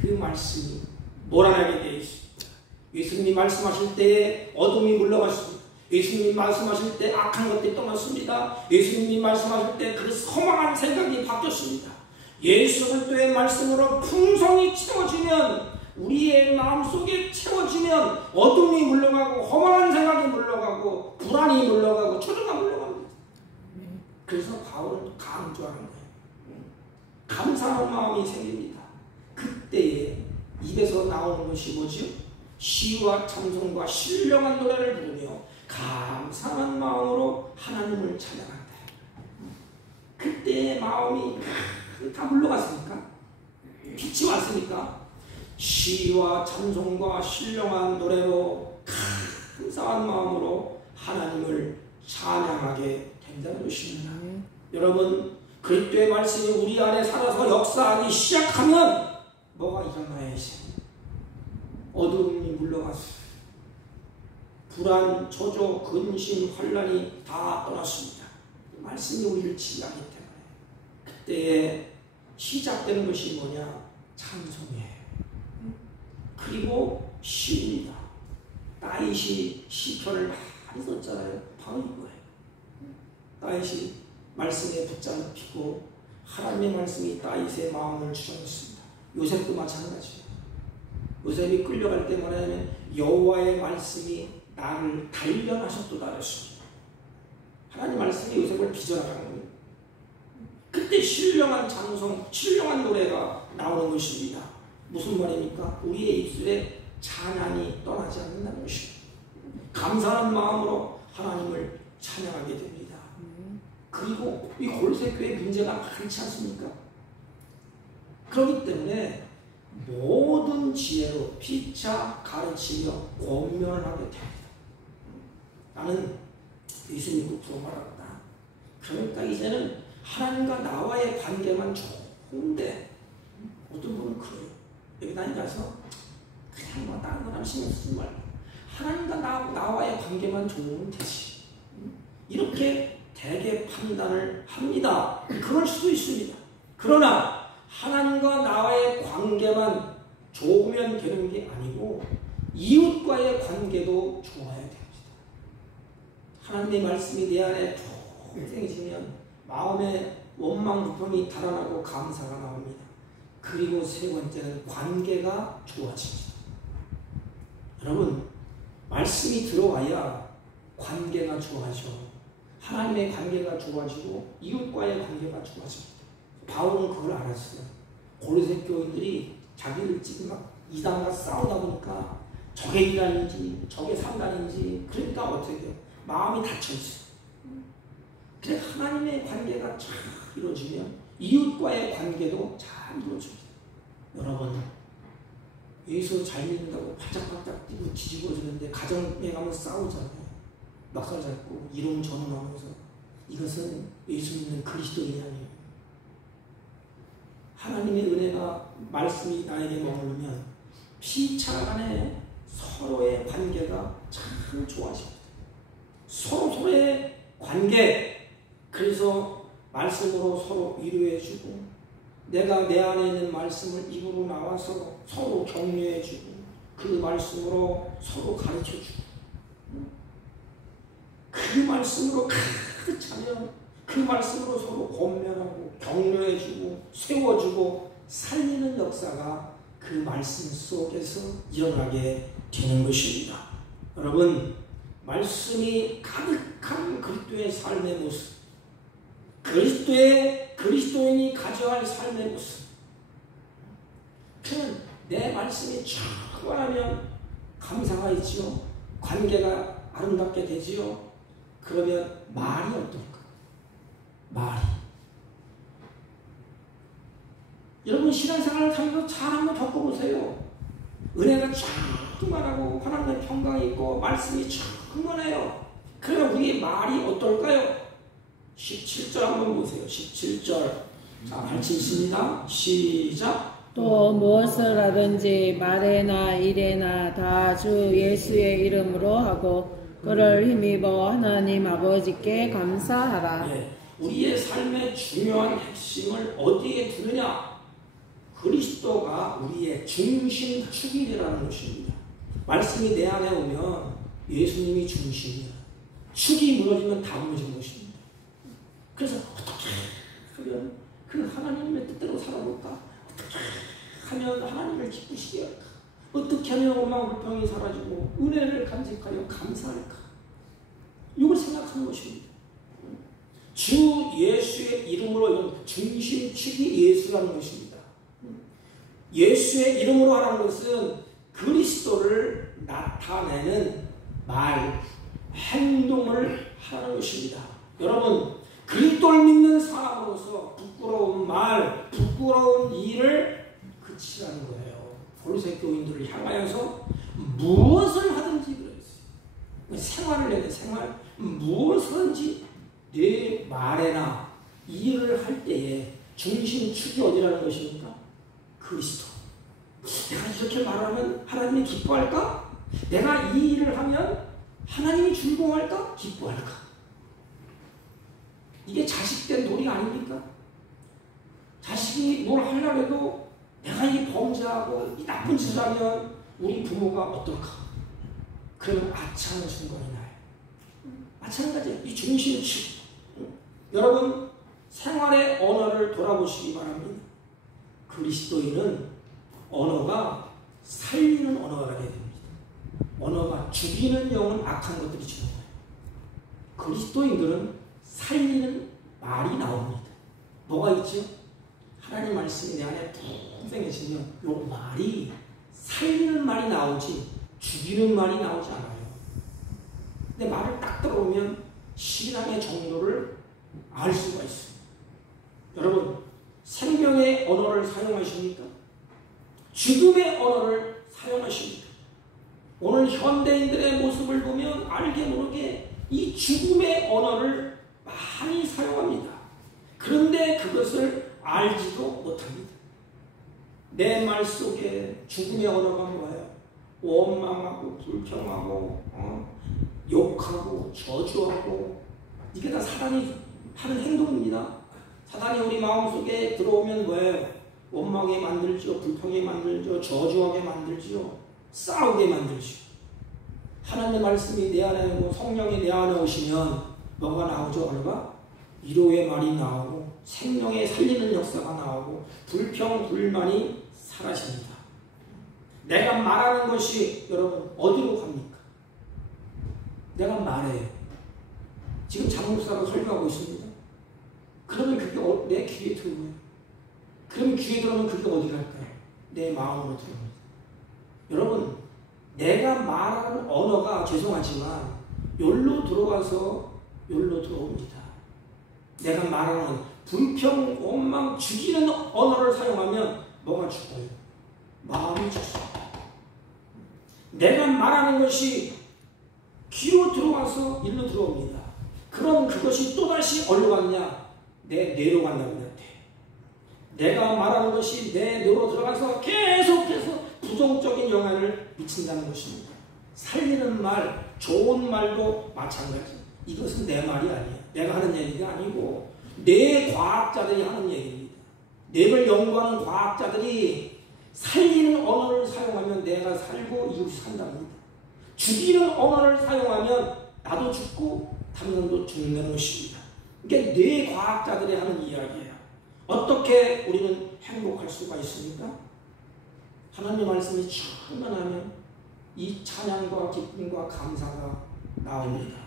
그 말씀이 몰아내게 되어 있습니다. 예수님이 말씀하실 때에 어둠이 물러갔습니다. 예수님이 말씀하실 때 악한 것들이 떠났습니다. 예수님이 말씀하실 때 그 허망한 생각이 바뀌었습니다. 예수 그리스도의 말씀으로 풍성이 채워지면, 우리의 마음속에 채워지면 어둠이 물러가고 허망한 생각이 물러가고 불안이 물러가고 초조가 물러갑니다. 그래서 바울은 강조하는 거예요. 감사한 마음이 생깁니다. 그때에 입에서 나오는 것이 뭐죠? 시와 찬송과 신령한 노래를 부르며 감사한 마음으로 하나님을 찬양한다. 그때의 마음이 다 물러갔으니까, 빛이 왔으니까 시와 찬송과 신령한 노래로 감사한 마음으로 하나님을 찬양하게 된다는 것입니다. 여러분, 그리스도의 말씀이 우리 안에 살아서 역사하기 시작하면 뭐가 일어나야지? 어둠이 물러갔어요. 불안, 초조, 근심, 환란이 다 떠났습니다. 말씀이 우리를 지배하기 때문에 그때에 시작되는 것이 뭐냐? 찬송이에요. 그리고 시입니다. 다윗이 시편을 많이 썼잖아요. 바로 이거예요. 다윗이 말씀에 붙잡히고 하나님의 말씀이 다윗의 마음을 주장했습니다. 요셉도 마찬가지예요. 요셉이 끌려갈 때 말하면 여호와의 말씀이 나를 단련하셨도다 그랬습니다. 하나님 말씀이 요셉을 빚어나가는 거예요. 그때 신령한 찬송, 신령한 노래가 나오는 것입니다. 무슨 말입니까? 우리의 입술에 찬양이 떠나지 않는다는 것입니다. 감사한 마음으로 하나님을 찬양하게 됩니다. 그리고 이 골로새 교회 문제가 많지 않습니까? 그렇기 때문에 모든 지혜로 피차 가르치며 권면을 하게 됩니다. 나는 예수 믿고 부활하다. 그러니까 이제는 하나님과 나와의 관계만 좋은데, 어떤 분은 그래요. 여기 다니면서 그냥 뭐 다른 사람 신경 쓰지 말고 하나님과 나와의 관계만 좋으면 되지, 이렇게 대개 판단을 합니다. 그럴 수도 있습니다. 그러나 하나님과 나와의 관계만 좋으면 되는 게 아니고 이웃과의 관계도 좋아야 됩니다. 하나님의 말씀이 내 안에 풍성해지면 마음에 원망, 불평이 달아나고 감사가 나옵니다. 그리고 세 번째는 관계가 좋아집니다. 여러분, 말씀이 들어와야 관계가 좋아져. 하나님의 관계가 좋아지고 이웃과의 관계가 좋아집니다. 바울은 그걸 알았어요. 고린도 교인들이 자기를 지금 막 이단과 싸우다 보니까 저게 이단인지 저게 상단인지, 그러니까 어떻게 돼요? 마음이 닫혀있어요. 그래, 하나님의 관계가 잘 이루어지면 이웃과의 관계도 잘 이루어집니다. 여러분, 예수 잘 믿는다고 바짝바짝 뛰고 뒤집어지는데 가정에 가면 싸우잖아요. 멱살 잡고 이론전언하면서. 이것은 예수 믿는 그리스도인이 아니에요. 하나님의 은혜가, 말씀이 나에게 머무르면 피차 안에 서로의 관계가 참 좋아집니다. 서로의 관계, 그래서 말씀으로 서로 위로해주고, 내가 내 안에 있는 말씀을 입으로 나와서 서로 격려해주고, 그 말씀으로 서로 가르쳐주고, 그 말씀으로 가득 차면 그 말씀으로 서로 권면하고 격려해주고 세워주고 살리는 역사가 그 말씀 속에서 일어나게 되는 것입니다. 여러분, 말씀이 가득한 그리스도의 삶의 모습, 그리스도인이 가져야 할 삶의 모습, 그는 내 말씀이 충만하면 감사가 있지요. 관계가 아름답게 되지요. 그러면 말이 어떨까? 말이. 여러분, 신앙생활을 하면서 잘 한번 겪어보세요. 은혜가 충만하고 하나님의 평강이 있고 말씀이 충만해요. 그러면 우리의 말이 어떨까요? 17절 한번 보세요. 17절. 자, 같이 읽습니다. 시작. 또 무엇을 하든지 말에나 일에나 다 주 예수의 이름으로 하고 그를 힘입어 하나님 아버지께 감사하라. 네, 우리의 삶의 중요한 핵심을 어디에 두느냐? 그리스도가 우리의 중심 축이라는 것입니다. 말씀이 내 안에 오면 예수님이 중심이야. 축이 무너지면 다 무너지는 것입니다. 그래서 어떻게 하면 그 하나님의 뜻대로 살아볼까? 어떻게 하면 하나님을 기쁘시게 할까? 어떻게 하면 원망불평이 사라지고 은혜를 간직하여 감사할까? 이걸 생각하는 것입니다. 주 예수의 이름으로 이런 중심축이 예수라는 것입니다. 예수의 이름으로 하라는 것은 그리스도를 나타내는 말, 행동을 하는 것입니다. 여러분, 그리스도를 믿는 사람으로서 부끄러운 말, 부끄러운 일을 그치라는 거예요. 고린도 교인들을 향하여서 무엇을 하든지 그랬어요. 생활을 해야 돼. 생활. 무엇을 하든지 내 말에나 일을 할 때에 중심축이 어디라는 것입니까? 그리스도. 내가 이렇게 말하면 하나님이 기뻐할까? 내가 이 일을 하면 하나님이 즐거워할까? 기뻐할까? 이게 자식된 놀이 아닙니까? 자식이 뭘 하려고 해도 내가 이 범죄하고 이 나쁜 짓을 하면 우리 부모가 어떨까? 그러면 아차하는 순간이 나요. 마찬가지예요. 이 중심축. 여러분, 생활의 언어를 돌아보시기 바랍니다. 그리스도인은 언어가 살리는 언어가 돼야 됩니다. 언어가 죽이는 영은 악한 것들이 주는 거예요. 그리스도인들은 살리는 말이 나옵니다. 뭐가 있죠? 하나님 말씀이 내 안에 풍성해지면 이 말이 살리는 말이 나오지 죽이는 말이 나오지 않아요. 근데 말을 딱 들어오면 신앙의 정도를 알 수가 있어요. 여러분, 생명의 언어를 사용하십니까? 죽음의 언어를 사용하십니까? 오늘 현대인들의 모습을 보면 알게 모르게 이 죽음의 언어를 많이 사용합니다. 그런데 그것을 알지도 못합니다. 내 말 속에 죽음의 언어가 뭐예요? 원망하고 불평하고 욕하고 저주하고 이게 다 사단이 하는 행동입니다. 사단이 우리 마음속에 들어오면 뭐예요? 원망하게 만들죠. 불평하게 만들죠. 저주하게 만들죠. 싸우게 만들죠. 하나님의 말씀이 내 안에 오고 성령이 내 안에 오시면 뭐가 나오죠? 언어가? 위로의 말이 나오고 생명에 살리는 역사가 나오고 불평, 불만이 사라집니다. 내가 말하는 것이 여러분 어디로 갑니까? 내가 말해요. 지금 장목사가 설교하고 있습니다. 그러면 그게 내 귀에 들어오요. 그럼 귀에 들어오면 그게 어디 갈까요? 내 마음으로 들어옵니다. 여러분, 내가 말하는 언어가 죄송하지만 여기로 들어가서 여기로 들어옵니다. 내가 말하는 불평, 원망, 죽이는 언어를 사용하면 뭐가 죽어요? 마음이 죽습니다. 내가 말하는 것이 귀로 들어가서 일로 들어옵니다. 그럼 그것이 또다시 어디로 갔냐? 내 뇌로 간다고 그랬대. 내가 말하는 것이 내 뇌로 들어가서 계속해서 부정적인 영향을 미친다는 것입니다. 살리는 말, 좋은 말도 마찬가지. 이것은 내 말이 아니야. 내가 하는 얘기가 아니고 뇌 과학자들이 하는 얘기입니다. 뇌를 연구하는 과학자들이 살리는 언어를 사용하면 내가 살고 이웃이 산답니다. 죽이는 언어를 사용하면 나도 죽고 다른 사람도 죽는 것입니다. 이게 뇌 과학자들이 하는 이야기예요. 어떻게 우리는 행복할 수가 있습니까? 하나님의 말씀이 충만하면 이 찬양과 기쁨과 감사가 나옵니다.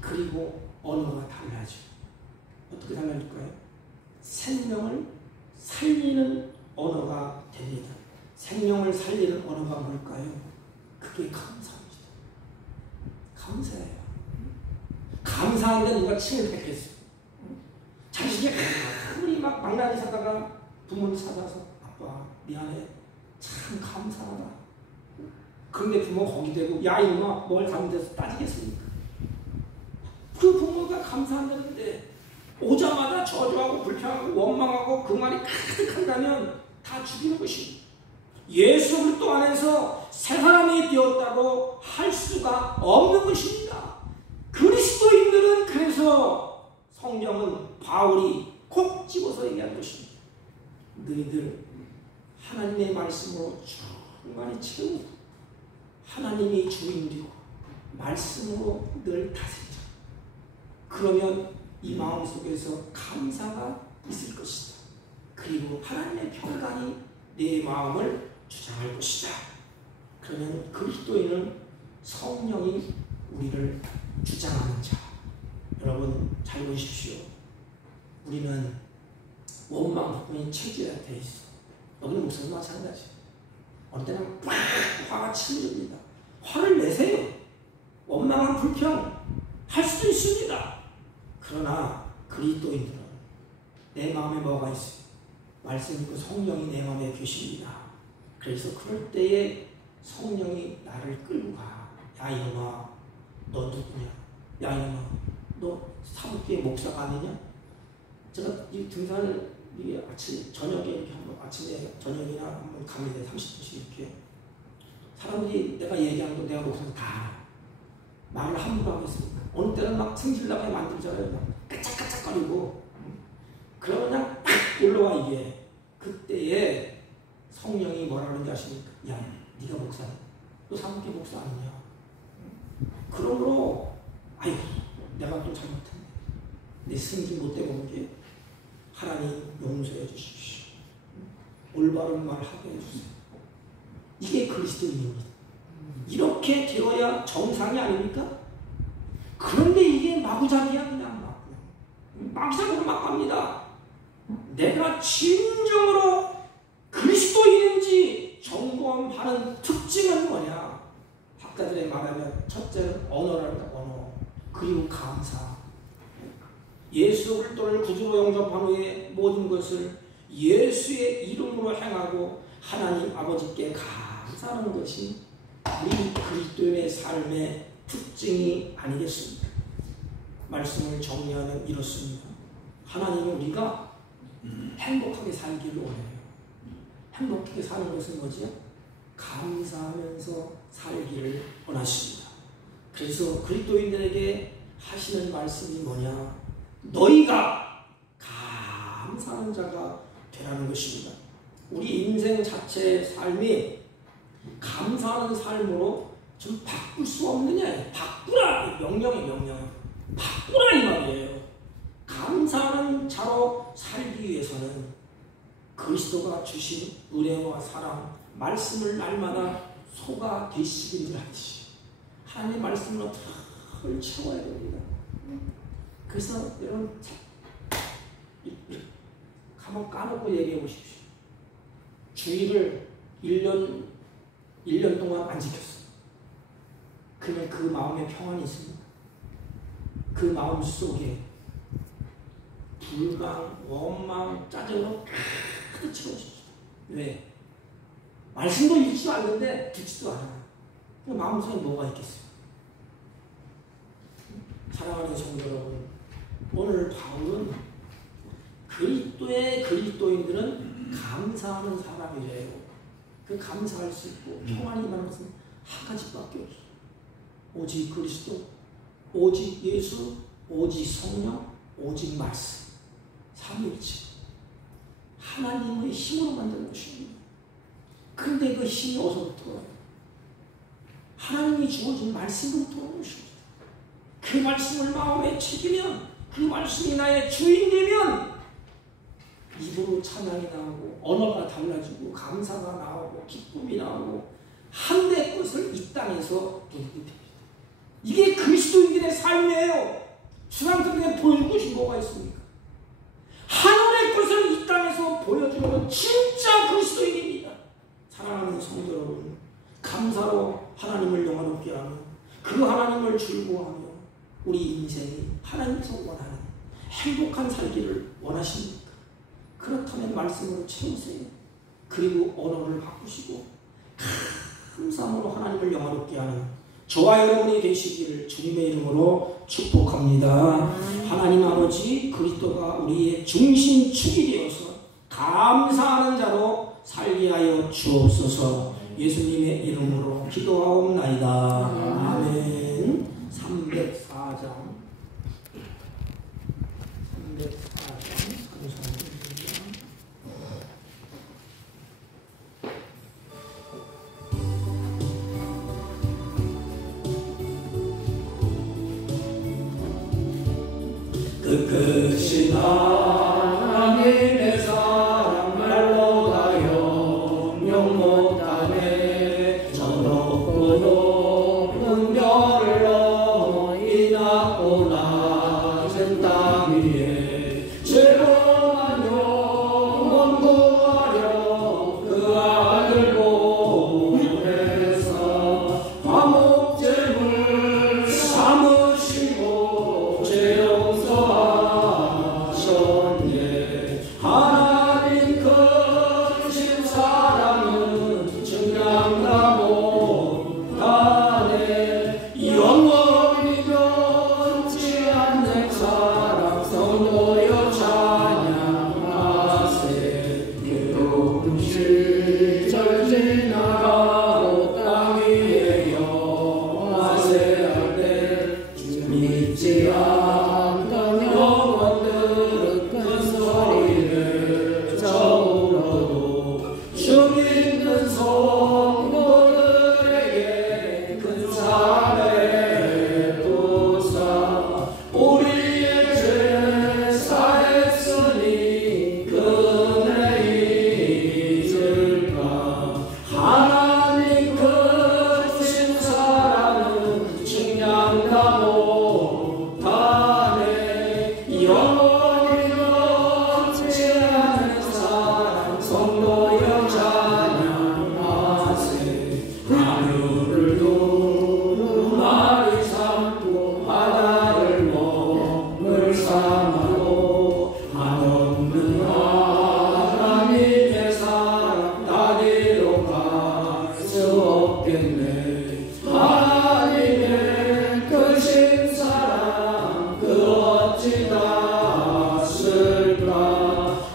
그리고 언어가 달라져. 어떻게 달라질까요? 생명을 살리는 언어가 됩니다. 생명을 살리는 언어가 뭘까요? 그게 감사입니다. 감사해요. 감사한데 누가 침을 뱉겠어요? 자식이 아무리 막 망나니 사다가 부모를 찾아서 아빠 미안해 참 감사하다. 그런데 부모 거기 대고 야 이놈아 뭘 감사해서 따지겠습니까? 그 부모가 감사한다는데 오자마자 저주하고 불평하고 원망하고 그 말이 가득한다면 다 죽이는 것입니다. 예수 그리스도 안에서 새 사람이 되었다고 할 수가 없는 것입니다. 그리스도인들은 그래서 성경은 바울이 콕 집어서 얘기한 것입니다. 너희들 하나님의 말씀으로 충만히 채우고 하나님이 주인되고 말씀으로 늘 다스리자. 그러면 이 마음속에서 감사가 있을 것이다. 그리고 하나님의 평강이 내 마음을 주장할 것이다. 그러면 그리스도인은 성령이 우리를 주장하는 자. 여러분 잘 보십시오. 우리는 원망 부분이 체질화 되어 있어. 여기는 목사님 마찬가지. 어느 때는 막 화가 치밀립니다. 화를 내세요. 원망한 불평 할 수도 있습니다. 그러나 그리스도인들은 내 마음에 뭐가 있어요? 말씀 있고 성령이 내 마음에 계십니다. 그래서 그럴 때에 성령이 나를 끌고 가. 야 이놈아 너 누구냐? 야 이놈아 너 사복교회 목사가 아니냐? 제가 이 등산을 이게 아침 저녁에 이렇게 한번 아침에 저녁이나 한번 갑니다. 30분씩 이렇게 사람들이 내가 얘기하는 거 내가 목사가 다 알아. 말을 함부로 하겠습니다. 어느 때는 막 승질나게 만들잖아요. 막 까짝까짝거리고 그러면 그냥 딱 올라와. 이게 그때에 성령이 뭐라 그러는지 아십니까? 야 네가 목사야. 너 사복교회 목사 아니냐? 그러므로 아이고 내가 또 잘못했네. 내 승질 못되고 온 게 하나님 용서해 주십시오. 올바른 말 하게 해주세요. 이게 그리스도인입니다. 이렇게 되어야 정상이 아닙니까? 그런데 이게 마구잡이야. 그냥 마구잡이로 막 갑니다. 내가 진정으로 그리스도인인지 점검하는 특징은 뭐냐? 학자들의 말하면 첫째는 언어랍니다. 언어. 그리고 감사. 예수 그리스도를 구주로 영접한 후에 모든 것을 예수의 이름으로 행하고 하나님 아버지께 감사하는 것이 우리 그리스도인의 삶의 특징이 아니겠습니까? 말씀을 정리하면 이렇습니다. 하나님은 우리가 행복하게 살기를 원해요. 행복하게 사는 것은 뭐지요? 감사하면서 살기를 원하십니다. 그래서 그리스도인들에게 하시는 말씀이 뭐냐? 너희가 감사하는 자가 되라는 것입니다. 우리 인생 자체의 삶이 감사하는 삶으로 좀 바꿀 수 없느냐? 바꾸라! 명령이에요, 명령. 바꾸라! 이 말이에요. 감사하는 자로 살기 위해서는 그리스도가 주신 은혜와 사랑, 말씀을 날마다 소가 되시기를 하듯이 하나님의 말씀으로 털 채워야 됩니다. 그래서 여러분 한번 까놓고 얘기해 보십시오. 주일을 1년 동안 안 지켰어. 그러면 그 마음에 평안이 있습니다. 그 마음 속에 불강, 원망, 짜증으로 가득 채워집니다. 왜? 말씀도 읽지도 않는데 듣지도 않아요. 그 마음속에 뭐가 있겠어요? 사랑하는 성도 여러분, 오늘 바울은 그리스도인들은 감사하는 사람이래요. 그 감사할 수 있고 평안이 임하는 것은 한 가지밖에 없어요. 오직 그리스도, 오직 예수, 오직 성령, 오직 말씀. 삼위일체. 하나님의 힘으로 만든 것입니다. 그런데 그 힘이 어디서부터 와요? 하나님이 주어진 말씀으로부터 오는 것입니다. 그 말씀을 마음에 새기면, 그 말씀이 나의 주인되면 입으로 찬양이 나오고 언어가 달라지고 감사가 나오고 기쁨이 나오고 하늘의 것을 이 땅에서 누리게 됩니다. 이게 그리스도인들의 삶이에요. 사람들에게 보여줄 것이 뭐가 있습니까? 하늘의 것을 이 땅에서 보여주는 건 진짜 그리스도인입니다. 사랑하는 성도 여러분, 감사로 하나님을 영화롭게 하며 그 하나님을 즐거워하며 우리 인생이 하나님께서 원하는 행복한 살기를 원하십니까? 그렇다면 말씀으로 채우세요. 그리고 언어를 바꾸시고 감사함으로 하나님을 영화롭게 하는 저와 여러분이 되시기를 주님의 이름으로 축복합니다. 하나님 아버지, 그리스도가 우리의 중심축이 되어서 감사하는 자로 살게 하여 주옵소서. 예수님의 이름으로 기도하옵나이다. 아멘. 304장 감사합니다. 그 끝이 하나님의 사랑 말로 다 영영 못하네. 저 높고 높은 별을 넘어 이 낮고 낮은 땅 위에 죄로만 영원 구하려 그 아들 보내서 화목제물 삼으시고 죄 용서하셨네. 하나님 크신 사랑은 증량다 못하네. 영원히 변치 않는 사랑 성도여 찬양하세. 괴로운 시절 지나가고 땅 위에 영화세 할 때 주 믿지 않던 영혼들은 큰 소리를 저울어도 주 믿는 성도들에게 큰 사례 도사 우리의 죄 사했으니 그네 잊을까. 하나님 크신 사랑은 증량다 못하네. 영원히 변치 않는 사랑 성도여 찬양하세. 하늘을 두루마리 삼고 바다를 먹물 삼아도 한없는 하나님의 사랑 다리로 갈 수 없겠네. 하나님의 크신 사랑 그 어찌 닿았을까.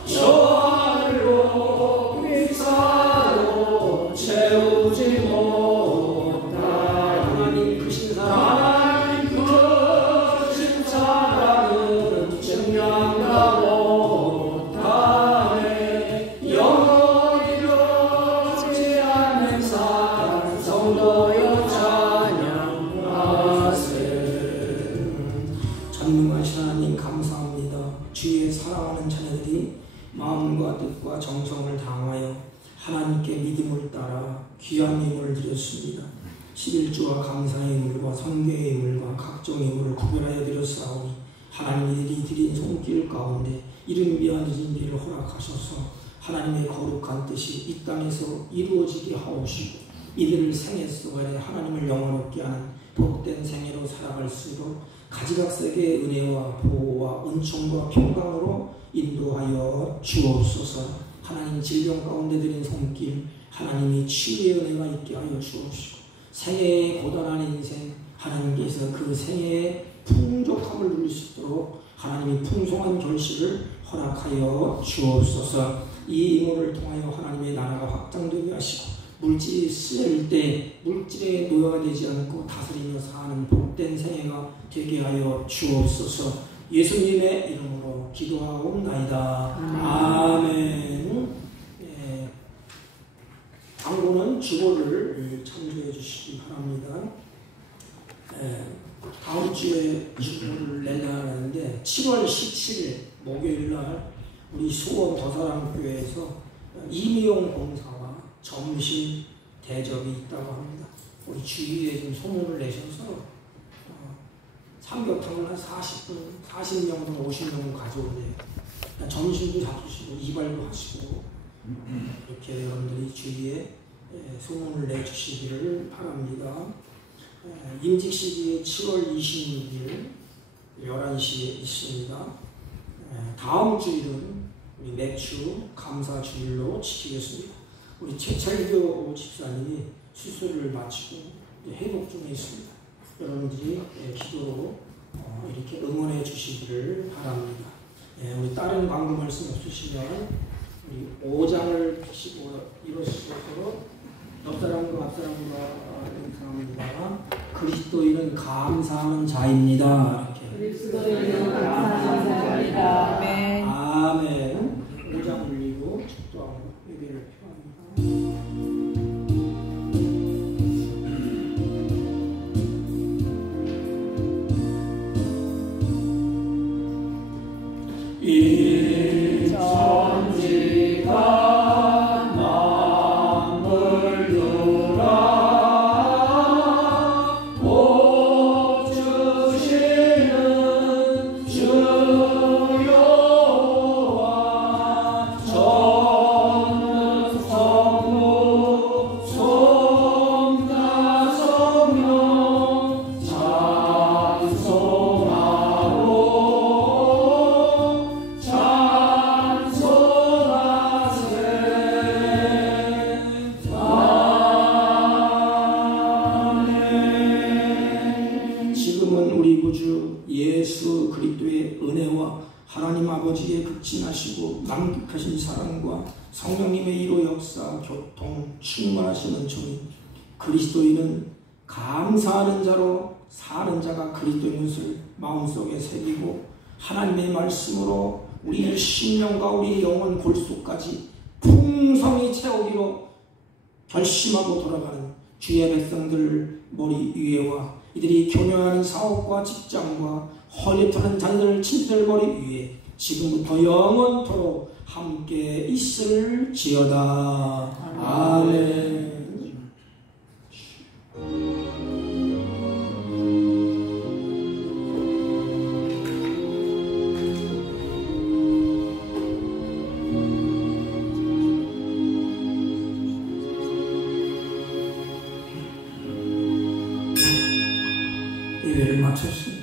저 하늘로 빗사로 채우지 못할 하나님 크신 사랑. 하나님 크신 사랑은 증량다 못하네. 영원히 변치 않는 사랑 성도여 찬양하세. 전능하신 하나님 감사합니다. 주의 사랑하는 자녀들이 마음과 뜻과 정성을 다하여 하나님께 믿음을 따라 귀한 예물을 드렸습니다. 11조와 감사의 예물과 선교의 예물과 각종 예물을 구별하여 드렸사오니 하나님이 드린 손길 가운데 이른 비와 늦은 비를 허락하셔서 하나님의 거룩한 뜻이 이 땅에서 이루어지게 하옵시고 이들을 생애 속에 하나님을 영원롭게 하는 복된 생애로 살아갈 수 있도록 가지각색의 은혜와 보호와 은총과 평강으로 인도하여 주옵소서. 하나님 질병 가운데 드린 손길 하나님이 치유의 은혜가 있게 하여 주옵시고 생애의 고단한 인생 하나님께서 그 생애의 풍족함을 누릴 수 있도록 하나님이 풍성한 결실을 허락하여 주옵소서. 이 임무를 통하여 하나님의 나라가 확장되게 하시고 물질이 쓰일 때 물질의 노예가 되지 않고 다스리며 사는 복된 생애가 되게 하여 주옵소서. 예수님의 이름으로 기도하옵나이다. 아멘. 광고는 주보를 참조해 주시기 바랍니다. 다음 주에 주보를 내려가는데 7월 17일 목요일날 우리 수원 더사랑교회에서 이미용 공사와 점심 대접이 있다고 합니다. 우리 주위에 좀 소문을 내셔서 삼겹탕을 한 40명, 50명 가져오네요. 점심도 잡수시고 이발도 하시고 이렇게 여러분들이 주위에 소문을 내주시기를 바랍니다. 임직식이 7월 26일 11시에 있습니다. 다음 주일은 우리 매주 감사 주일로 지키겠습니다. 우리 최철교 집사님이 수술을 마치고 회복 중에 있습니다. 여러분들이 기도로 이렇게 응원해 주시기를 바랍니다. 우리 다른 광고 말씀 없으시면 우리 5장을 펴시고 일어서서 옆사람과 앞사람과 인사합니다. 그리스도인은 감사하는 자입니다. 이렇게. 그리스도인은 감사하는 자입니다. 아멘. 아멘. 5장 올리고 축도하고 예배를 표합니다. 하나님 크신 사랑과 성령님의 이로 역사, 교통, 충만하시는 주님, 그리스도인은 감사하는 자로 사는 자가 그리스도인 것을 마음속에 새기고 하나님의 말씀으로 우리의 심령과 우리의 영혼 골수까지 풍성히 채우기로 결심하고 돌아가는 주의 백성들 머리 위에와 이들이 교명하는 사업과 직장과 헐리터는 자녀들 친구들 머리 위에 지금부터 영원토록 함께 있을지어다. 아멘. 예배를 마쳤습니다.